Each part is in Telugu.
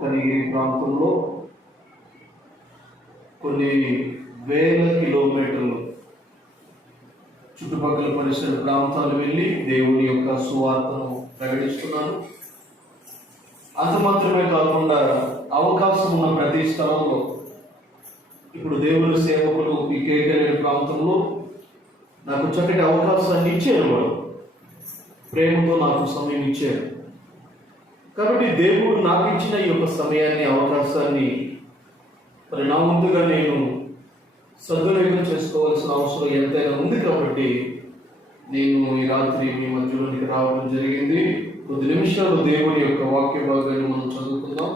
కనిగిరి ప్రాంతంలో కొన్ని వేల కిలోమీటర్లు చుట్టుపక్కల పరిసర ప్రాంతాలు వెళ్ళి దేవుని యొక్క సువార్తను ప్రకటిస్తున్నాను. అంత మాత్రమే కాకుండా అవకాశం ఉన్న ప్రతి స్థలంలో ఇప్పుడు దేవుని సేవకులు ఈ కేకలేని ప్రాంతంలో నాకు చక్కటి అవకాశాన్ని ఇచ్చారు. వాడు ప్రేమతో నాకు సమయం ఇచ్చారు. కాబట్టి దేవుడు నాకు ఇచ్చిన ఈ యొక్క సమయాన్ని, అవకాశాన్ని మరి నా ముందుగా నేను సద్వినియోగం చేసుకోవాల్సిన అవసరం ఎంతైనా ఉంది. కాబట్టి నేను ఈ రాత్రి మీ మధ్యలోనికి రావడం జరిగింది. కొద్ది నిమిషాలు దేవుని యొక్క వాక్య భాగాన్ని మనం చదువుకుందాం.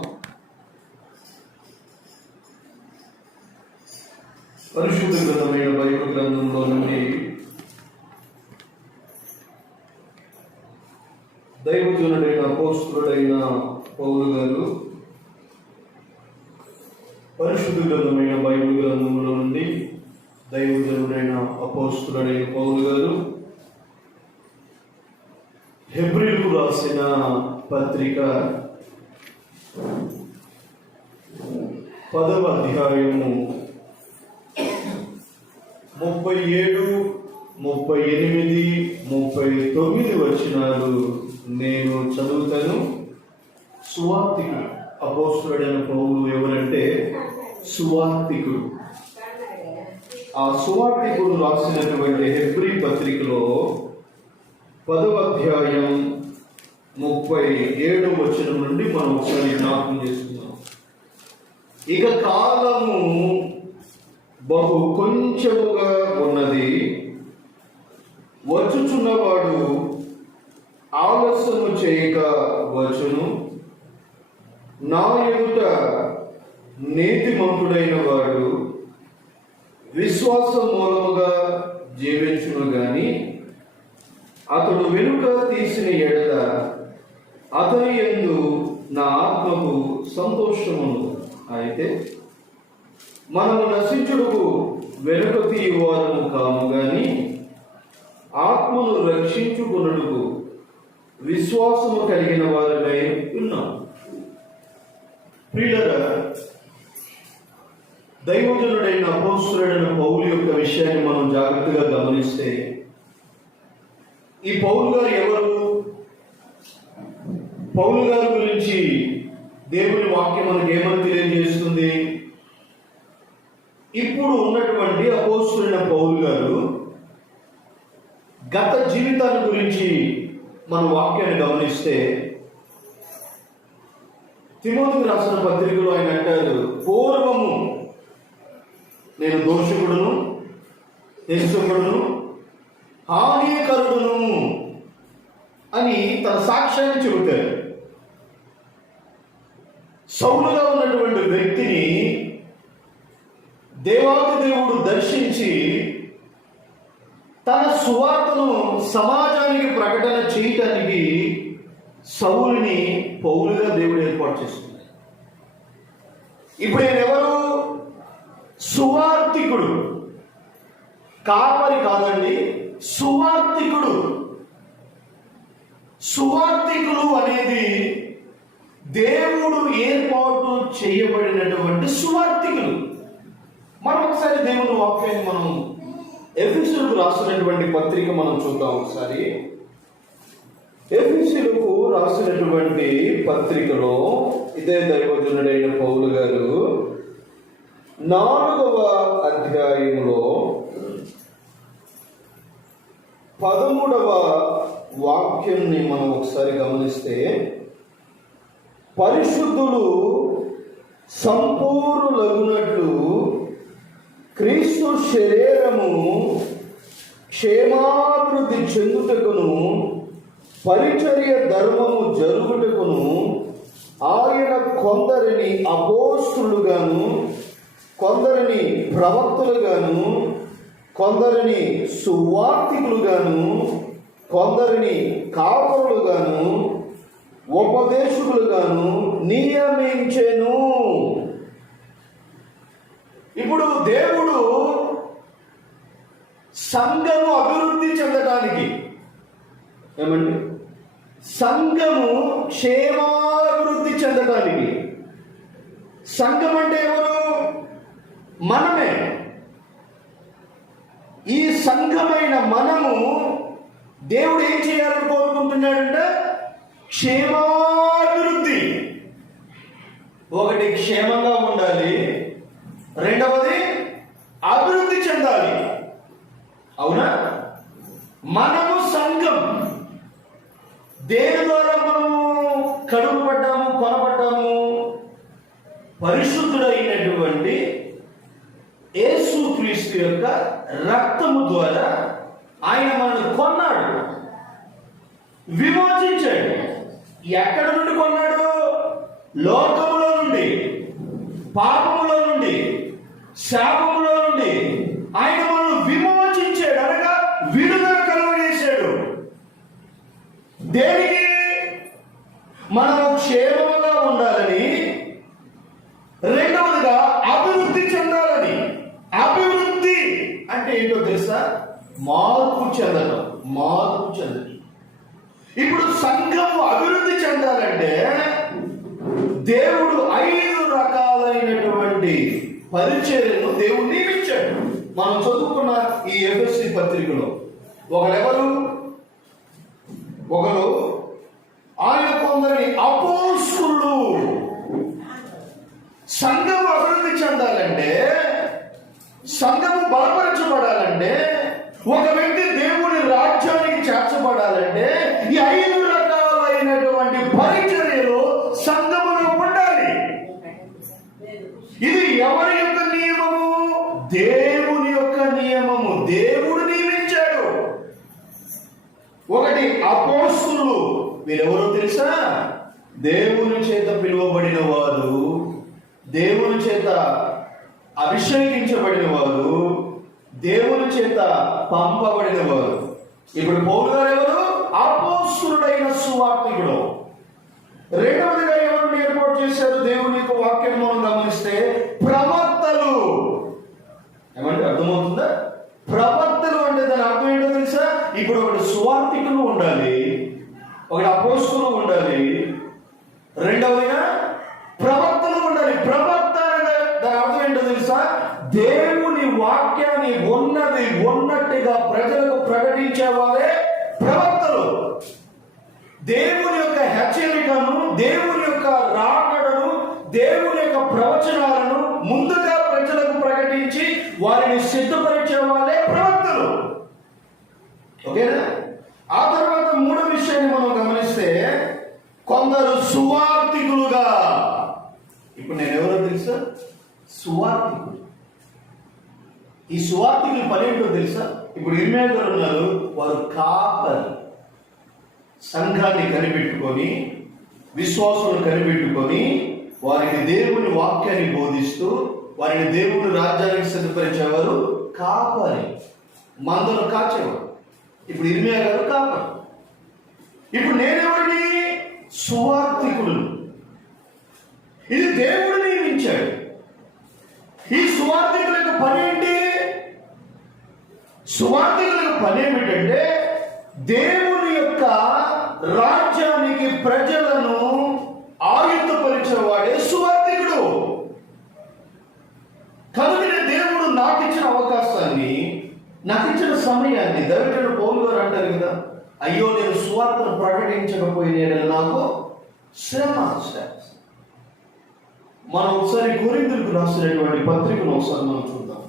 పరిశుద్ధ గ్రంథమైన బైబిల్ గ్రంథంలో నుండి దైవజనుడైన అపోస్తలుడైన పౌలు గారు పరిశుద్ధ గ్రంథమైన బైబిల్ గ్రంథంలో నుండి దైవజనుడైన అపోస్తలుడైన పౌలు గారు హెబ్రీలకు రాసిన పత్రిక 10వ అధ్యాయము 37, 38, 39 వచనాలు నేను చదువుతాను. సువార్తికుడు అపోస్తలుడైన పౌలు ఎవరంటే సువార్తికుడు. ఆ సువార్తికుడు రాసినటువంటి హెబ్రీ పత్రికలో 10వ అధ్యాయం 37వ వచనం నుండి మనం ఒకసారి జ్ఞాపకం చేసుకుందాం. ఇక కాలము బహు కొంచెముగా ఉన్నది, వచ్చుచున్నవాడు ఆలస్యము చేయక వచ్చును. నా ఎదుట నీతిమంతుడైన వాడు విశ్వాసం మూలముగా జీవించును గాని అతడు వెనుక తీసిన ఎడల అతని యందు నా ఆత్మకు సంతోషమును. అయితే మనము నశించుటకు వెనుక తీయవారము కాము గాని ఆత్మను రక్షించుకొనుటకు విశ్వాసము కలిగిన వారిపై ఉన్నాం. ప్రియులారా, దైవజనుడైన అపోస్తలుడైన పౌలు యొక్క విషయాన్ని మనం జాగ్రత్తగా గమనిస్తే, ఈ పౌలు గారు ఎవరు? పౌలు గారి గురించి దేవుని వాక్యం మనకి ఏమని తెలియజేస్తుంది? ఇప్పుడు ఉన్నటువంటి అపోస్తలుడైన పౌలు గారు గత జీవితాన్ని గురించి మన వాక్యాన్ని గమనిస్తే, తిమోతికి రాసిన పత్రికలో ఆయన అంటారు, పూర్వము నేను దోషకుడును, హింసకుడును, హానికరుడును అని తన సాక్ష్యాన్ని చెబుతారు. సౌలుగా ఉన్నటువంటి వ్యక్తిని దేవాది దేవుడు దర్శించి తన సువార్తను సమాజానికి ప్రకటన చేయటానికి సౌలుని పౌలుగా దేవుడు ఏర్పాటు చేస్తున్నారు. ఇప్పుడు ఆయన ఎవరు? సువార్తికుడు. కాపరి కాదండి, సువార్తికుడు. సువార్తికులు అనేది దేవుడు ఏర్పాటు చేయబడినటువంటి సువార్తికులు. మనం ఒకసారి దేవుని వాక్యాన్ని మనం ఎఫెసీయులకు రాసినటువంటి పత్రిక మనం చూద్దాం. ఒకసారి ఎఫెసీయులకు రాసినటువంటి పత్రికలో ఇదే దైవజనుడైన పౌలు గారు 4వ అధ్యాయంలో 13వ వాక్యాన్ని మనం ఒకసారి గమనిస్తే, పరిశుద్ధులు సంపూర్ణులగునట్లు క్రీస్తు శరీరము క్షేమాభివృద్ధి చెందుటకును పరిచర్య ధర్మము జరుగుటకును ఆయన కొందరిని అపోస్తలుగాను, కొందరిని ప్రవక్తలుగాను, కొందరిని సువార్తికులుగాను, కొందరిని కాపరులుగాను, ఉపదేశకులుగాను నియమించెను. ఇప్పుడు దేవుడు సంఘము అభివృద్ధి చెందడానికి, ఏమండి, సంఘము క్షేమాభివృద్ధి చెందడానికి సంఘం అంటే ఎవరు? మనమే. ఈ సంఘమైన మనము దేవుడు ఏం చేయాలని కోరుకుంటున్నాడంటే క్షేమాభివృద్ధి. ఒకటి క్షేమంగా ఉండాలి, రెండవది అభివృద్ధి చెందాలి. అవునా? మనము సంఘం. దేని ద్వారా మనము కడుగుపడ్డాము, కొనబడ్డాము? పరిశుద్ధుడైనటువంటి యేసుక్రీస్తు యొక్క రక్తము ద్వారా ఆయన మనల్ని కొన్నాడు, విమోచించాడు. ఎక్కడ నుండి కొన్నాడు? లోకములో నుండి, పాపములో నుండి, శాపములో నుండి ఆయన మనల్ని విమోచించాడు, అనగా విడుదల కలుగజేశాడు. దేనికి? మనము క్షేమంగా ఉండాలని, రెండవదిగా అభివృద్ధి చెందాలని. అభివృద్ధి అంటే ఏంటో తెలుసా? మార్పు చెందడం. మార్పు చెందడం. ఇప్పుడు సంఘము అభివృద్ధి చెందాలంటే దేవుడు 5 రకాలైనటువంటి పరిచర్యను దేవుడు నియమించాడు. మనం చదువుకున్న ఈ ఎఫెసీ పత్రికలో ఒకరు ఆయన కొందరిని అపోస్తలులు. సంఘం అభివృద్ధి చెందాలంటే, సంఘము బలపరచబడాలంటే, ఒక వ్యక్తి దేవుని రాజ్యానికి చేర్చబడాలంటే ఈ 5 రకాలైనటువంటి పరిచర్యలు సంఘములో ఉండాలి. ఇది ఎవరి యొక్క నియమము? దేవుని యొక్క నియమము. దేవుడు నియమించాడు. ఒకటి అపోస్తలులు. వీరెవరో తెలుసా? దేవుని చేత పిలువబడిన వారు, దేవుని చేత అభిషేకించబడిన వారు, దేవుని చేత పంపబడిన వారు. ఇప్పుడు పౌలు గారు ఎవరు? అపోస్తలుడైన సువార్తికుడు. రెండవదిగా ఎవరిని ఏర్పాటు చేశారు? దేవుని యొక్క వాక్యం మనం గమనిస్తే ప్రవక్తలు. ఏమంటే అర్థమవుతుందా? ప్రవక్తలు అంటే దాని అర్థం ఏంటో తెలుసా? ఇప్పుడు ఒకటి సువార్తికులు ఉండాలి, ఒకటి అపోస్తలులు ఉండాలి, రెండవదిగా ప్రవక్తలు ఉండాలి. ప్రవక్త అంటే దాని అర్థం ఏంటో తెలుసా? దేవుని వాక్యాన్ని ఉన్నట్టుగా ప్రజలకు ప్రకటించే వారే ప్రవక్తలు. దేవుని యొక్క హెచ్చరికను, దేవుని యొక్క రాకడను, దేవుని యొక్క ప్రవచనాలను ముందుగా ప్రజలకు ప్రకటించి వారిని సిద్ధపరిచే వాళ్ళే ప్రవక్తలు. ఓకేనా? ఆ తర్వాత మూడో విషయాన్ని మనం గమనిస్తే కొందరు సువార్తికులుగా. ఇప్పుడు నేను ఎవరో తెలుసా? సువార్తికులు. ఈ సువార్తికుల పని ఏంటో తెలుసా? ఇప్పుడు ఇర్మియా గారు ఉన్నారు, వారు కాపరి. సంఘాన్ని కనిపెట్టుకొని, విశ్వాసులను కనిపెట్టుకొని, వారికి దేవుని వాక్యాన్ని బోధిస్తూ వారిని దేవుని రాజ్యానికి సిద్ధపరిచేవారు కాపరి. మందను కాచేవారు. ఇప్పుడు ఇర్మియా గారు కాపరి. ఇప్పుడు నేనెవరిని? సువార్తికులు. ఇది దేవుడు నియమించాడు. ఈ సువార్తికుల యొక్క పని ఏంటి? సువార్తికుల యొక్క పని ఏమిటంటే దేవుని యొక్క రాజ్యానికి ప్రజలను ఆయుధపరిచేవాడే సువార్తికుడు. కనుక దేవుడు నాకు ఇచ్చిన అవకాశాన్ని, నాకు ఇచ్చిన సమయాన్ని, దైవజనుడు పౌలు గారు అంటారు కదా, అయ్యో నేను సువార్తను ప్రకటించకపోయిన నాకు శ్రమ. మనం ఒకసారి కొరింథీయులకు రాసినటువంటి పత్రికను ఒకసారి మనం చూద్దాం.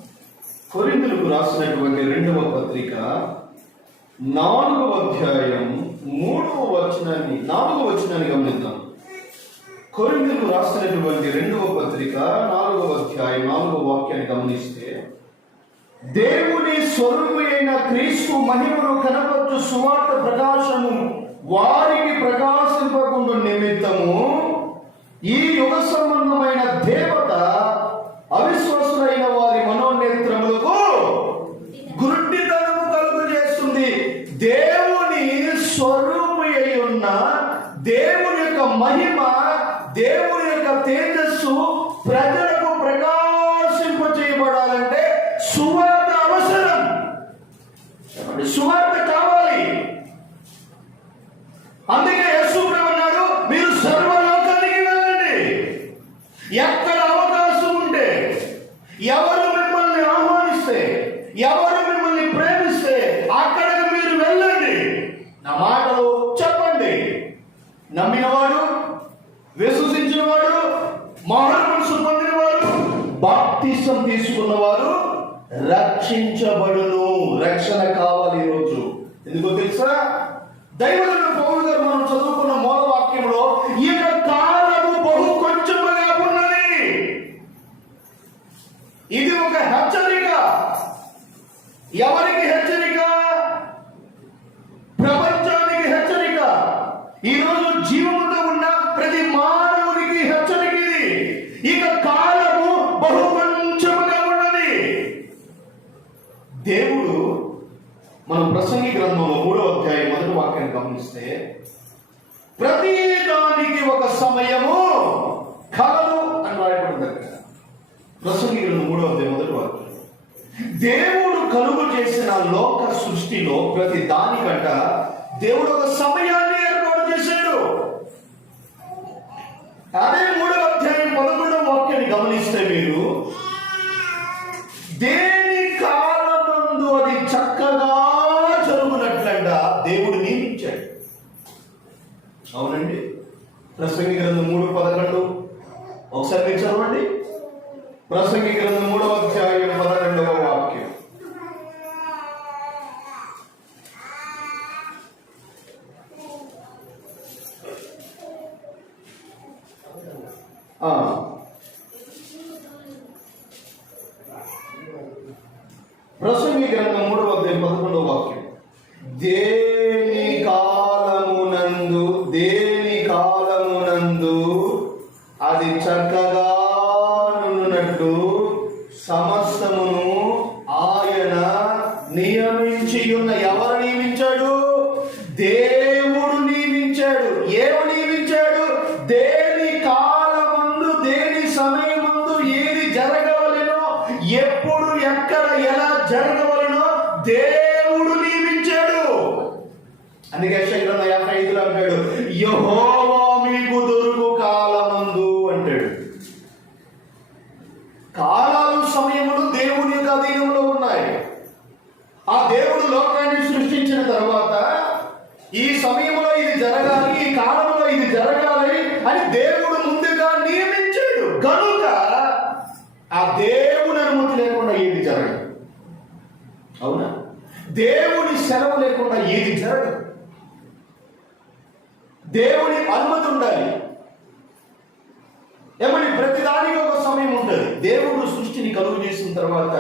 కొరింథీయులకు రాసినటువంటి 2వ పత్రిక 4వ అధ్యాయం 3వ వచనాన్ని 4వ వచనాన్ని గమనిద్దాం. కొరింథీయులకు రాసినటువంటి 2వ పత్రిక 4వ అధ్యాయం 4వ వాక్యాన్ని గమనిస్తే, దేవుని స్వరూపి అయిన క్రీస్తు మహిమను కనపరచు సువార్త ప్రకాశము వారికి ప్రకాశింపకుండా నిమిత్తము ఈ యుగ సంబంధమైన దేవత అవిశ్వాసులైన వారి మనోనేత్రములకు గుడ్డితనము కలుగజేస్తుంది. దేవుని స్వరూపి అయి ఉన్న దేవుని యొక్క మహిమ, దేవుని యొక్క తేజస్సు ప్రజలకు ప్రకాశింపచేయబడాలంటే సువార్త అవసరం. సువార్త కావాలి. అందుకే యేసు ప్రభువు అన్నాడు, మీరు సర్వలోకానికి వెళ్ళండి, ఎక్కడ ఎవరు మిమ్మల్ని ఆహ్వానిస్తే, ఎవరు మిమ్మల్ని ప్రేమిస్తే అక్కడికి మీరు వెళ్ళండి, నా మాటలు చెప్పండి. నమ్మినవాడు, విశ్వసించినవాడు, మారు మనసు పొందినవాడు, బాప్తిసం తీసుకున్నవారు రక్షించబడును. రక్షణ కావాలి ఈరోజు. ఎందుకో తెలుసా? దైవజనుడు పౌలు గారు మనం చదువుకున్న మూల వాక్యంలో ఇక కాలము బహు కొంచెముగా ఉన్నది. ఇది ఒక హెచ్చరిక. ఎవరికి హెచ్చరిక? ప్రపంచానికి హెచ్చరిక. ఈరోజు జీవముతో ఉన్న ప్రతి మానవునికి హెచ్చరిక ఇది. ఇక కాలము బహు కొంచెముగా ఉన్నది. దేవుడు మనం ప్రసంగి గ్రంథంలో 3వ అధ్యాయం 1వ వాక్యాన్ని గమనిస్తే, ప్రతి దానికి ఒక సమయము కలదు అని రాయబడింది అక్కడ. ప్రసంగి గ్రంథం 3వ అధ్యాయం 1వ వాక్యం. దేవుడు కలుగు చేసిన లోక సృష్టిలో ప్రతి దానికంట దేవుడు ఒక సమయాన్ని ఏర్పాటు చేశాడు. అదే 3వ అధ్యాయం 11వ వాక్యాన్ని గమనిస్తే మీరు, దేని కాలమందు అది చక్కగా జరుగునట్లంట దేవుడు నియమించాడు. అవునండి. ప్రసంగి గ్రంథం 3:11 ఒకసారి మీరు చదవండి. ప్రసంగి గ్రంథం 3వ అధ్యాయం 12వ వాక్యం. ప్రసంగి గ్రంథం 3వ అధ్యాయం 11వ వాక్యం. దేని కాలమునందు అది చక్కగా నున్నట్లు సమస్తమును ఆయన నియమించి ఉన్న. ఎవరు నియమించాడు? దేవుడు నియమించాడు. ఏమి నియమించాడు? దేని కాలమందు, దేని సమయమందు ఏది జరగవలెనో, ఎప్పుడు, ఎక్కడ, ఎలా జరగవలెనో దేవుడు నియమించాడు. అందుకే యెషయా 55 అంటాడు, యెహోవా మీకు దొరుకు కాలమందు అంటాడు. కాలాలు, సమయములు దేవుని యొక్క అధీనంలో ఉన్నాయి. ఆ దేవుడు లోకాన్ని సృష్టించిన తర్వాత ఈ సమయంలో ఇది జరగాలి, ఈ కాలంలో ఇది జరగాలి అని దేవుడు ముందుగా నియమించాడు. కనుక ఆ దేవుని అనుమతి లేకుండా ఏది జరగదు. అవునా? దేవుని సెలవు లేకుండా ఏది జరగదు. దేవుని అనుమతి ఉండాలి. ఏమని? ప్రతిదానికి ఒక సమయం ఉంటుంది. దేవుడు సృష్టిని కలుగు చేసిన తర్వాత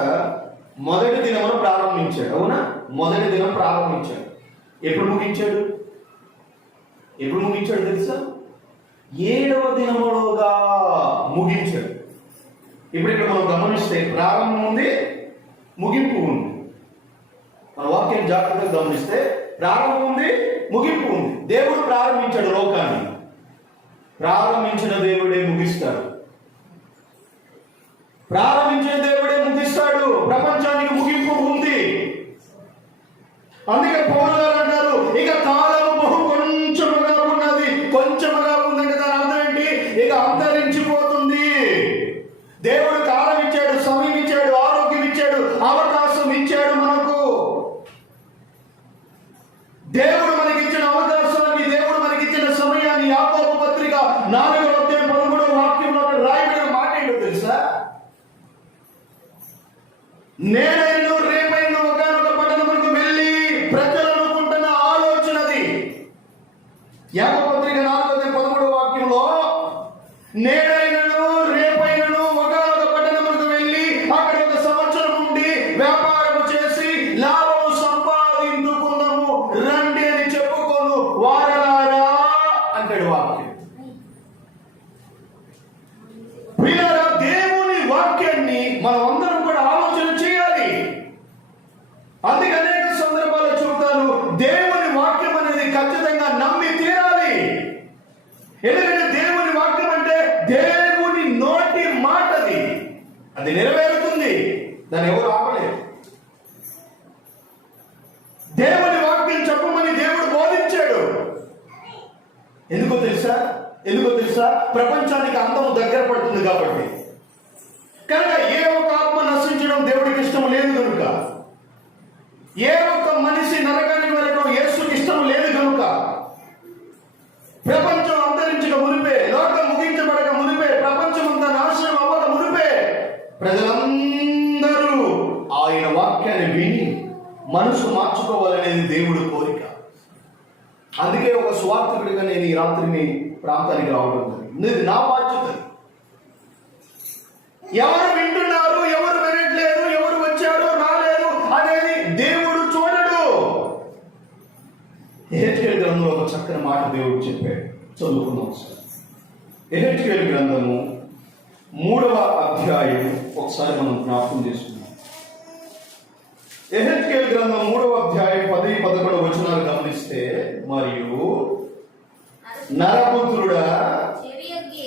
మొదటి దినమును ప్రారంభించాడు. అవునా? మొదటి దినం ప్రారంభించాడు. ఎప్పుడు ముగించాడు? తెలుసా? 7వ దినములోగా ముగించాడు. ఇప్పుడు ఇక్కడ మనం గమనిస్తే ప్రారంభం ఉంది, ముగింపు ఉంది. మన వాక్యం జాగ్రత్తగా గమనిస్తే ప్రారంభం ఉంది, ముగింపు ఉంది. దేవుడు ప్రారంభించాడు లోకాన్ని. ప్రారంభించిన దేవుడే ముగిస్తాడు. ప్రారంభించిన దేవుడే ముగిస్తాడు. ప్రపంచానికి ముగింపు ఉంది. అందుకే పౌలు గారు అంటారు, ఇక కాలం బహు కొంచెముగా ఉన్నది. కొంచెముగా ఉందంటే దాని అర్థం ఏంటి? ఇక అంతరించిపోతుంది. దేవుడు కాలం ఇచ్చాడు, సమయం ఇచ్చాడు, ఆరోగ్యం ఇచ్చాడు, అవకాశం ఇచ్చాడు మనకు. దేవుడు మనకిచ్చిన అవకాశాన్ని, దేవుడు మనకిచ్చిన సమయాన్ని యాకోబు పత్రిక 4వ అధ్యాయం 13వ వాక్యంలో రాయబడిన మాట ఏంటో తెలుసా? నేనైనా రేపైనా ఒకనొక పట్టణమునకు వెళ్ళి ప్రజలను కుంటున్న ఆలోచనది. యాకోబు పత్రిక 4వ అధ్యాయం 13వ వాక్యంలో, నేనైనను రేపైనను ఒకనొక పట్టణమునకు వెళ్ళి అక్కడ 1 సంవత్సరం ఉండి వ్యాపారం చేసి లాభం సంపాదించుకుందాము రండి అని చెప్పుకోను వారలారా అంటాడు వాక్యం. ప్రియులారా, దేవుని వాక్యాన్ని మనం అందరం కూడా ఆలోచన చేయాలి. అందుకే అనేక సందర్భాల్లో చెబుతాను, దేవుని వాక్యం అనేది ఖచ్చితంగా నమ్మి తీరాలి. ఎందుకంటే దేవుని వాక్యం అంటే దేవుని నోటి మాటది. అది నెరవేరుతుంది. దాన్ని ఎవరు ఆపలేరు. దేవుని వాక్యం చెప్పమని దేవుడు బోధించాడు. ఎందుకో తెలుసా? ప్రపంచానికి అంతము దగ్గర పడుతుంది కాబట్టి. కనుక ఏ ఒక ఆత్మ ప్రజలందరూ ఆయన వాక్యాన్ని విని మనసు మార్చుకోవాలనేది దేవుడి కోరిక. అందుకే ఒక స్వార్థకుడిగా నేను ఈ రాత్రి మీ ప్రాంతానికి రావడం జరిగింది. ఇది నా బాధ్యత. ఎవరు వింటున్నారు, ఎవరు వినట్లేదు, ఎవరు వచ్చారు రాలేదు అనేది దేవుడు చూడడు. యెహెజ్కేలు గ్రంథంలో ఒక చక్కని మాట దేవుడు చెప్పాడు. చదువుకుందాం ఒకసారి. యెహెజ్కేలు గ్రంథము 3వ అధ్యాయం ఒకసారి మనం జ్ఞాపకం చేసుకుందాం. యెహెజ్కేలు గ్రంథం 3వ అధ్యాయం 10-11 వచనాలు గమనిస్తే, మరియు నరపుత్రుడా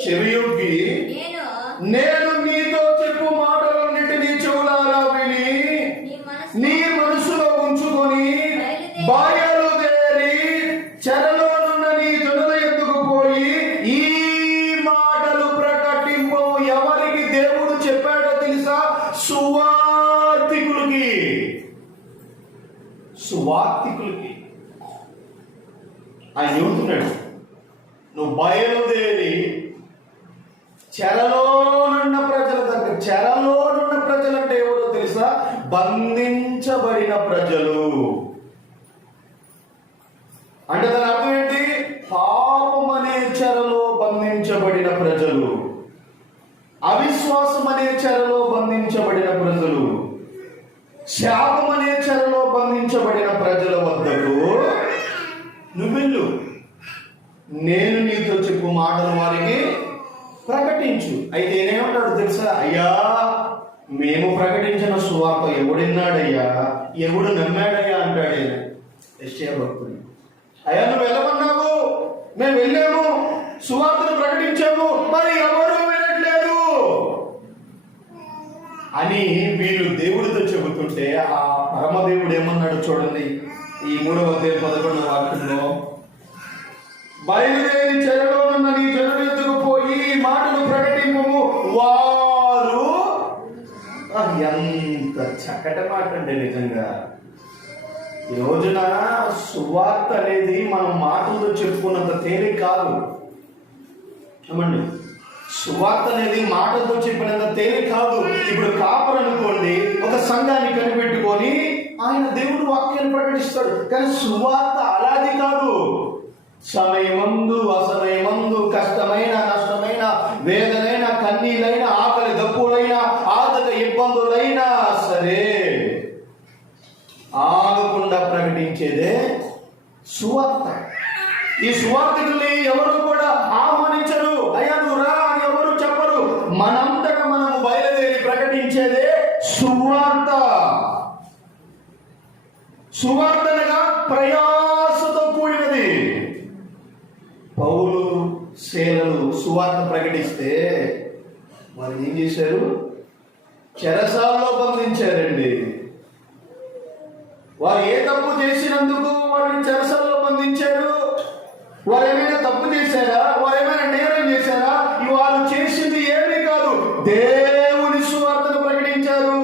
చెవియొగ్గి నేను నీతో చెప్పు మాటలన్నిటినీ చెవులారా విని నీ మనసులో ఉంచుకొని బయలుదేరి చెరలోనున్న నీ జనుల ఎద్దుకు పోయి ఈ మాటలు ప్రకటింపు. ఎవరికి దేవుడు చెప్పాడో తెలుసా? సువార్తికులకి. ఆయన చెబుతున్నాడు, నువ్వు బయలుదేరి చెరలోనున్న ప్రజల దగ్గర. చెరలోనున్న ప్రజలు అంటే ఎవరో తెలుసా? బంధించబడిన ప్రజలు. అంటే దాని అర్థం ఏంటి? పాపం అనే చెరలో బంధించబడిన ప్రజలు, అవిశ్వాసం అనే చెరలో బంధించబడిన ప్రజలు, శాపం అనే చెరలో బంధించబడిన ప్రజల వద్దకు నువ్వెళ్ళు, నేను నీతో చెప్పు మాటలు వారికి ప్రకటించు. అయితే ఏమంటాడు తెలుసా? అయ్యా, మేము ప్రకటించిన సువార్త ఎవడున్నాడయ్యా, ఎవడు నమ్మాడయ్యా అంటాడు యెషయా భక్తుడు. అయ్యా, నువ్వు వెళ్ళమన్నావు, మేము వెళ్ళాము, సువార్తను ప్రకటించాము, మరి ఎవరు వినట్లేదు అని వీళ్ళు దేవుడితో చెబుతుంటే ఆ పరమదేవుడు ఏమన్నాడు చూడండి. ఈ 3వ అధ్యాయం 11వ వాక్యంలో, బయలుదేరి చెరలోనున్న నీ జనుల ఎద్దుకు పోయి మాటలు ప్రకటింపు. వారు, ఎంత చక్కటి మాట అండి నిజంగా. ఈ రోజున సువార్త అనేది మనం మాటలతో చెప్పుకున్నంత తేలిక కాదు. ఏమండి, సువార్త అనేది మాటలతో చెప్పినంత తేలిక కాదు. ఇప్పుడు కాపరు అనుకోండి, ఒక సంఘాన్ని కనిపెట్టుకొని ఆయన దేవుడు వాక్యాన్ని ప్రకటిస్తాడు. కానీ సువార్త అలాది కాదు. సమయమందు అసమయమందు, కష్టమైన నష్టమైన, వేదనైన కన్నీలైన, ఆకలి దప్పులైన, ఆర్థిక ఇబ్బందులైనా సరే ఆగకుండా ప్రకటించేదే సువార్త. ఈ సువార్తికుల్ని ఎవరు కూడా ఆహ్వానించరు. అయ్యా నువ్వు రా అని ఎవరు చెప్పరు. మనంతట మనము బయలుదేరి ప్రకటించేదే సువార్త. సువార్తనగా ప్రయాసతో కూడినది. పౌలు సేనలు సువార్త ప్రకటిస్తే వారు ఏం చేశారు? చెరసాలలో బంధించారండి. వారు ఏ తప్పు చేసినందుకు వారిని చెరసాలలో బంధించారు? వారు ఏమైనా తప్పు చేశారా? వారు ఏమైనా నేరం చేశారా? వారు చేసింది ఏమీ కాదు, దేవుని సువార్తను ప్రకటించారు.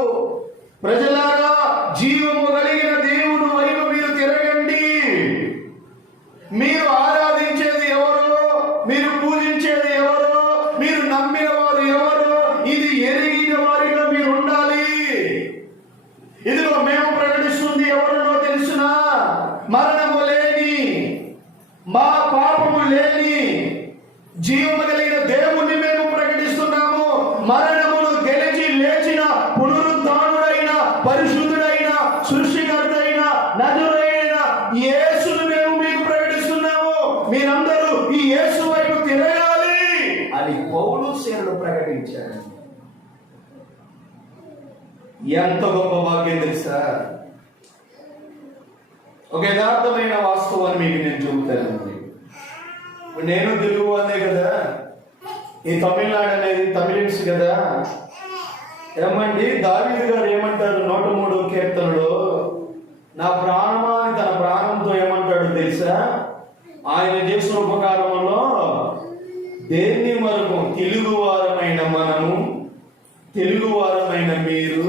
ప్రజలారా, జీవము కలిగిన దేవుడు వైపు మీరు తిరగండి. మీరు ఆరాధించేది ఎవరు? మీరు పూజించేది ఎవరు? మీరు నమ్మిన వారు ఎవరు? ఇది ఎరిగిన వారిగా మీరు ఉండాలి. ఇదిగో మేము ప్రకటిస్తుంది ఎవరినో తెలుసునా? మరణము లేని, మా పాపము లేని, జీవము కలిగిన దేవుణ్ణి మేము ప్రకటిస్తున్నాము. మరణమును గెలిచి లేచిన పునరుద్ధానుడైన, పరిశుద్ధుడైన, సృష్టికర్త అయిన, నజరేయుడైన యేసును మేము మీకు ప్రకటిస్తున్నాము. మీరందరూ ఈ యేసు వైపు తిరగాలి అని పౌలు సేనలు ప్రకటించారు. ఎంత గొప్ప భాగ్యం తెలుసా? ఒక యథార్థమైన వాస్తవాన్ని మీకు నేను చెబుతానండి. నేను తెలుగు అనే కదా, ఈ తమిళనాడు అనేది తమిళన్స్ కదా. ఏమండి, దావీదు గారు ఏమంటారు 103వ కీర్తనలో? నా ప్రాణమా అని తన ప్రాణంతో ఏమంటాడు తెలుసా? ఆయన చేసిన ఉపకారంలో దేన్ని వరకు తెలుగువారమైన మనము, తెలుగువారమైన మీరు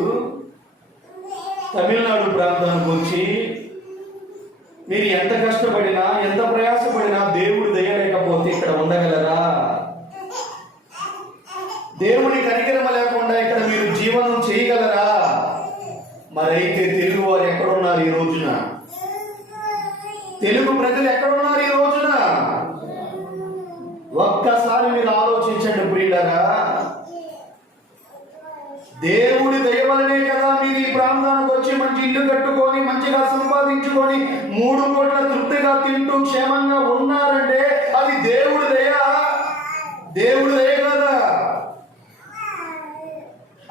తమిళనాడు ప్రాంతానికి వచ్చి మీరు ఎంత కష్టపడినా, ఎంత ప్రయాసపడినా దేవుడు దయ లేకపోతే ఇక్కడ ఉండగలరా? దేవుని కనికరమ లేకుండా ఇక్కడ మీరు జీవనం చేయగలరా? మరైతే తెలుగు వారు ఎక్కడున్నారు ఈ రోజున? తెలుగు ప్రజలు ఎక్కడున్నారు ఈ రోజున? ఒక్కసారి మీరు ఆలోచించండి ప్రియులారా. దేవుడి దయ వలనే కదా మీరు ఈ ప్రాంతానికి వచ్చి మంచి ఇల్లు కట్టుకొని మంచిగా సంపాదించుకొని 3 పూట్ల తృప్తిగా తింటూ క్షేమంగా ఉన్నారంటే అది దేవుడి దయ. దేవుడి దయ కదా.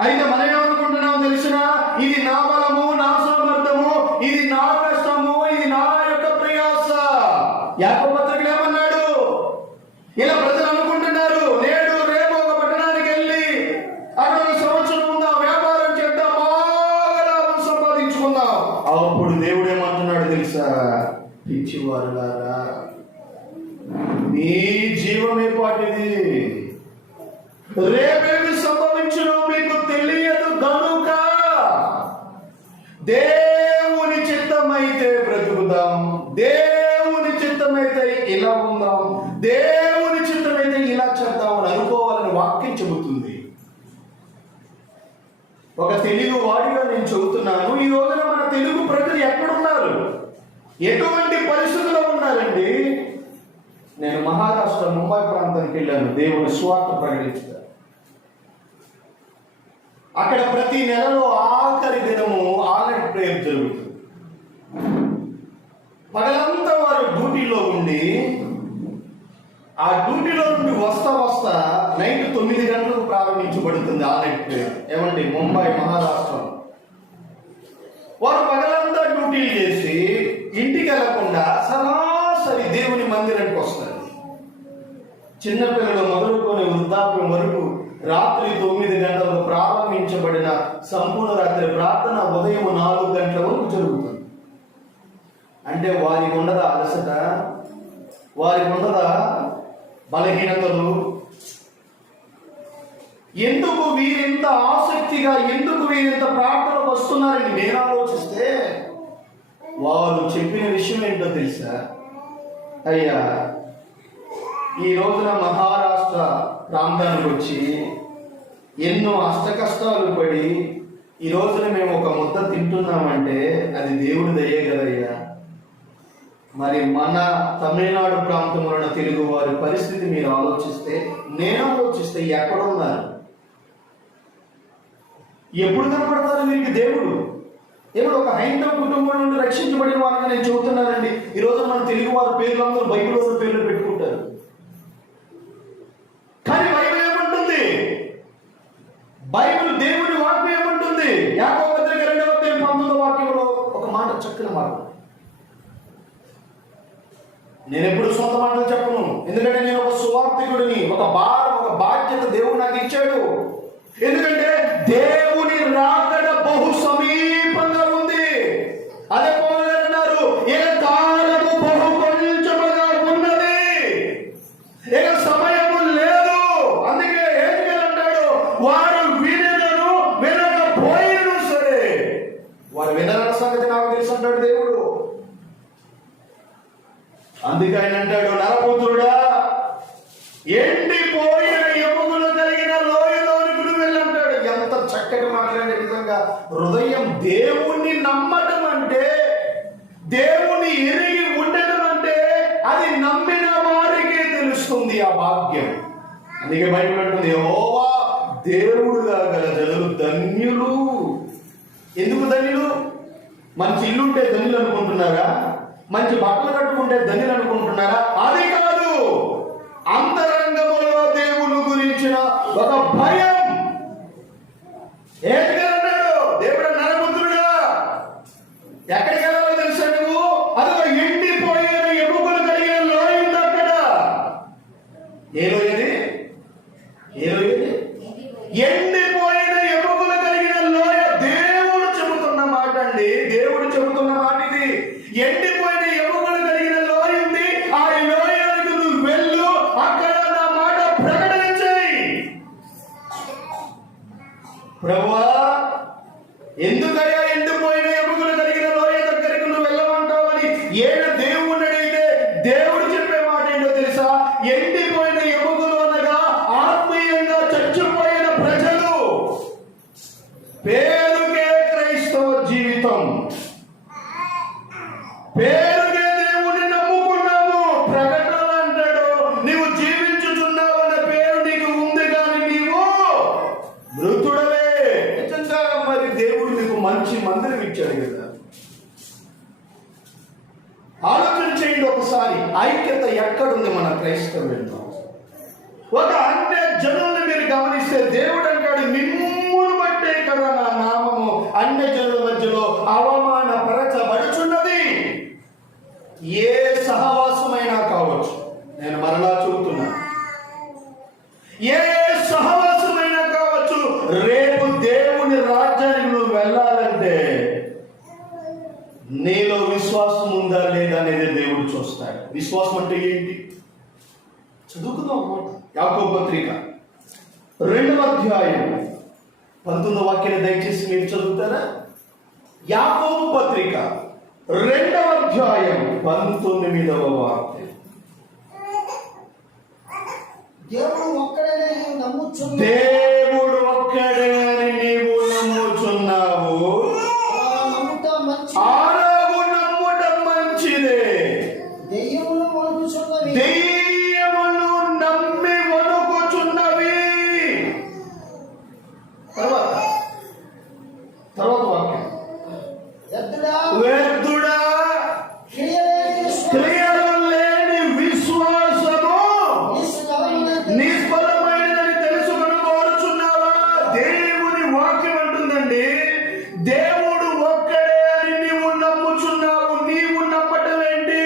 అయితే మనం ఏమనుకుంటున్నాం తెలిసిన? ఇది నా బలము, నా సామర్థ్యము, ఇది నా కష్టము, ఇది నా యొక్క ప్రయాస. యాకోబు పత్రికలో ఏమన్నాడు? ఇలా ప్రజలు అనుకుంటున్నారు. నేడు రేపు ఒక పట్టణానికి వెళ్ళి అక్కడ ఒక సంవత్సరం ఉందాం, వ్యాపారం చేద్దాం, బాగా లాభం సంపాదించుకుందాం. అప్పుడు దేవుడు ఏమంటున్నాడు తెలుసా? పిచ్చివారులారా, మీ జీవమే పాటిది, రేపేమి సంభవించునో మీకు తెలియదు గనుక దేవుని చిత్తమైతే బ్రతుకుదాం, దేవుని చిత్తమైతే ఇలా ఉందాం, దేవుని చిత్తమైతే ఇలా చేద్దాం అని అనుకోవాలని వాక్యం చెబుతుంది. ఒక తెలుగు వాడిగా నేను చెబుతున్నాను. ఈ రోజున మన తెలుగు ప్రజలు ఎక్కడున్నారు? ఎటువంటి పరిస్థితుల్లో ఉన్నారండి? నేను మహారాష్ట్ర ముంబై ప్రాంతానికి వెళ్ళాను దేవుని సువార్త ప్రకటించాను. అక్కడ ప్రతి నెలలో ఆఖరి దినము ఆల్-నైట్ ప్రేయర్ జరుగుతుంది. పగలంతా వారు డ్యూటీలో ఉండి ఆ డ్యూటీలో నుండి వస్తా నైట్ 9 గంటలకు ప్రారంభించబడుతుంది ఆల్-నైట్ ప్రేయర్. ఏమండి? ముంబై మహారాష్ట్ర. వారు పగలంతా డ్యూటీలు చేసి ఇంటికి వెళ్లకుండా సరాసరి దేవుని మందిరానికి వస్తారు. చిన్నపిల్లలు మొదలుకొని వృద్ధాప్యం వరకు రాత్రి 9 గంటలకు ప్రారంభించబడిన సంపూర్ణ రాత్రి ప్రార్థన ఉదయం 4 గంటల వరకు జరుగుతుంది. అంటే వారికి ఉండదా అలసట? వారికి ఉండదా బలహీనతలు? ఎందుకు వీరింత ఆసక్తిగా, ఎందుకు వీరింత ప్రార్థనకు వస్తున్నారని నేను ఆలోచిస్తే వారు చెప్పిన విషయం ఏంటో తెలుసా? అయ్యా, ఈ రోజున మహారాష్ట్ర ప్రాంతానికి వచ్చి ఎన్నో అష్టకష్టాలు పడి ఈ రోజున మేము ఒక ముద్ద తింటున్నామంటే అది దేవుడి దయే కదయ్యా. మరి మన తమిళనాడు ప్రాంతంలో ఉన్న తెలుగు వారి పరిస్థితి మీరు ఆలోచిస్తే, నేను ఆలోచిస్తే ఎక్కడ ఉన్నారు? ఎప్పుడు కనపడతారు వీరికి దేవుడు? ఇప్పుడు ఒక హైందవ కుటుంబం నుండి రక్షించబడిన వారిని నేను చెబుతున్నానండి. ఈరోజు మన తెలుగు వారి పేర్లు అందరూ బైబిల్లో పేర్లు పెట్టుకుంటారు. కానీ బైబిల్ ఏమంటుంది? బైబిల్ దేవుని వాక్యం ఏమంటుంది? యాకోబు పత్రిక 2:19 వాక్యంలో ఒక మాట, చక్కని మాట. నేను ఎప్పుడు సొంత మాటలు చెప్పను, ఎందుకంటే నేను ఒక సువార్థికుడిని. ఒక భారం, ఒక బాధ్యత దేవుడు నాకు ఇచ్చాడు. ఎందుకంటే దేవుని రాకడ బహు సమీపంగా ఉంది. అదే పౌలు గారు అన్నారు, ఇక కాలము బహు కొంచెముగా ఉన్నది, ఇక సమయము లేదు. అందుకే హెజ్కేలు అంటాడు, వారు వినను వినకపోయినను సరే. వారు వినరన్న సంగతి నాకు తెలుసు అంటాడు దేవుడు. అందుకే ఆయన అంటాడు, నరపుత్రుడా, ఎండిపోయిన ఎముకలు కలిగిన లోయలోనికి నువ్వు వెళ్ళంటాడు. ఎంత చక్కటి మాట్లాడే, నిజంగా హృదయం. దేవుణ్ణి నమ్మటం అంటే, దేవుని ఎరిగి ఉండటం అంటే, అది నమ్మిన వారికి తెలుస్తుంది ఆ భాగ్యం. అందుకే బైబిల్ అంటుంది, యెహోవా దేవుడుగా గల జనులు ధన్యులు. ఎందుకు ధన్యులు? మంచి ఇల్లుంటే ధన్యులు అనుకుంటున్నారా? మంచి బట్టలు కట్టుకుంటే ధన్యులు అనుకుంటున్నారా? అది కాదు. అంతరంగములో దేవుని గురించిన ఒక భయం. ఏంటన్నాడు దేవుడు? నరపుత్రుడా, ఎక్కడికి వెళ్ళాలో తెలుసా నువ్వు? అదొక ఎండిపోయిన ఎముకలు కలిగిన లోయ ఉంది అక్కడ. ఏ లోయది? ఏ లోయది? ఎండిపోయిన ఎముకలు కలిగిన లోయ. దేవుడు చెబుతున్న మాట అండి, దేవుడు చెబుతున్న మాట ఇది. ఎండిపోయిన ఎముకలు కలిగిన లోయ ఉంది. ఆ లోయకు నువ్వు వెళ్ళు, అక్కడ నా మాట ప్రకటించేయి. ప్రభువా, ఎందుకయ్యా ఎండిపోయిన ఎముకలు కలిగిన లోయ దగ్గరికి నువ్వు వెళ్ళమంటావని ఏడు దేవుణ్ణి అడిగితే దేవుడు చెప్పే మాట ఏంటో తెలుసా? ఎండిపోయిన ఎముకలు అనగా ఆత్మీయంగా చచ్చిపోయిన మందిరం ఇచ్చాడు కదా. ఆలోచన చేయండి ఒకసారి, ఐక్యత ఎక్కడుంది మన క్రైస్తవ్యంలో? ఒక అన్య జనుల్ని మీరు గమనిస్తే దేవుడు అంటాడు, మిమ్మును బట్టే కదా నా నామము అన్య జనుల మధ్యలో అవమానపరచబడుచున్నది. ఏ సహవాసమైనా కావచ్చు, నేను మరలా చెబుతున్నాను, ఏ సహవాసమైనా కావచ్చు, రేపు దేవుని రాజ్యానికి నువ్వు వెళ్ళాలంటే నీలో విశ్వాసం ఉందా లేదా అనేది దేవుడు చూస్తాడు. విశ్వాసం అంటే ఏంటి? చదువుకుందాం అన్నమాట. యాకోబు పత్రిక 2వ అధ్యాయం 19వ వాక్యాన్ని దయచేసి మీరు చదువుతారా? యాకోబు పత్రిక 2వ అధ్యాయం 19వ వాక్యం. దేవుడు ఒక్కడే అని నమ్ముచున్నావు. దేవుడు ఒక్కడే అని నీవు నమ్ముచున్నావు. అలాగు నమ్ముట మంచిదే. దెయ్యములు వణుకుచున్నవి. దెయ్యములు నమ్మి వణుకుచున్నవి. తర్వాత వాక్యం. వ్యర్థుడా క్రియలు లేని విశ్వాసము నిష్ఫలమైనదని తెలుసుకొని కోరుచున్నావా? దేవుని వాక్యం అంటుందండి, దేవుడు ఒక్కడే అని నీవు నమ్ముచున్నావు. నీవు నమ్మటం ఏంటి?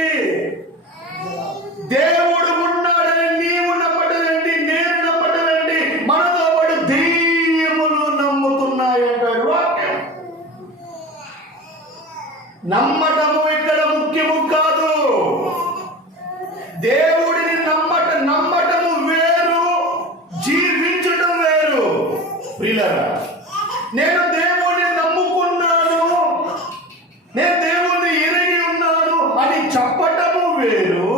దేవుడు ఉన్నాడని నీవు నమ్మటం ఏంటి? నేను నమ్మటం ఏంటి? మనతో పాటు దెయ్యములు నమ్ముతున్నాయంటాడు వాక్యం. నమ్మటము ఇక్కడ ముఖ్యము కాదు. దేవుడిని నమ్మటము వేరు, జీవించటం వేరు. ప్రియులారా, నేను దేవుడిని నమ్ముకున్నాను, నేను దేవుడిని ఎరిగి ఉన్నాను అని చెప్పటము వేరు,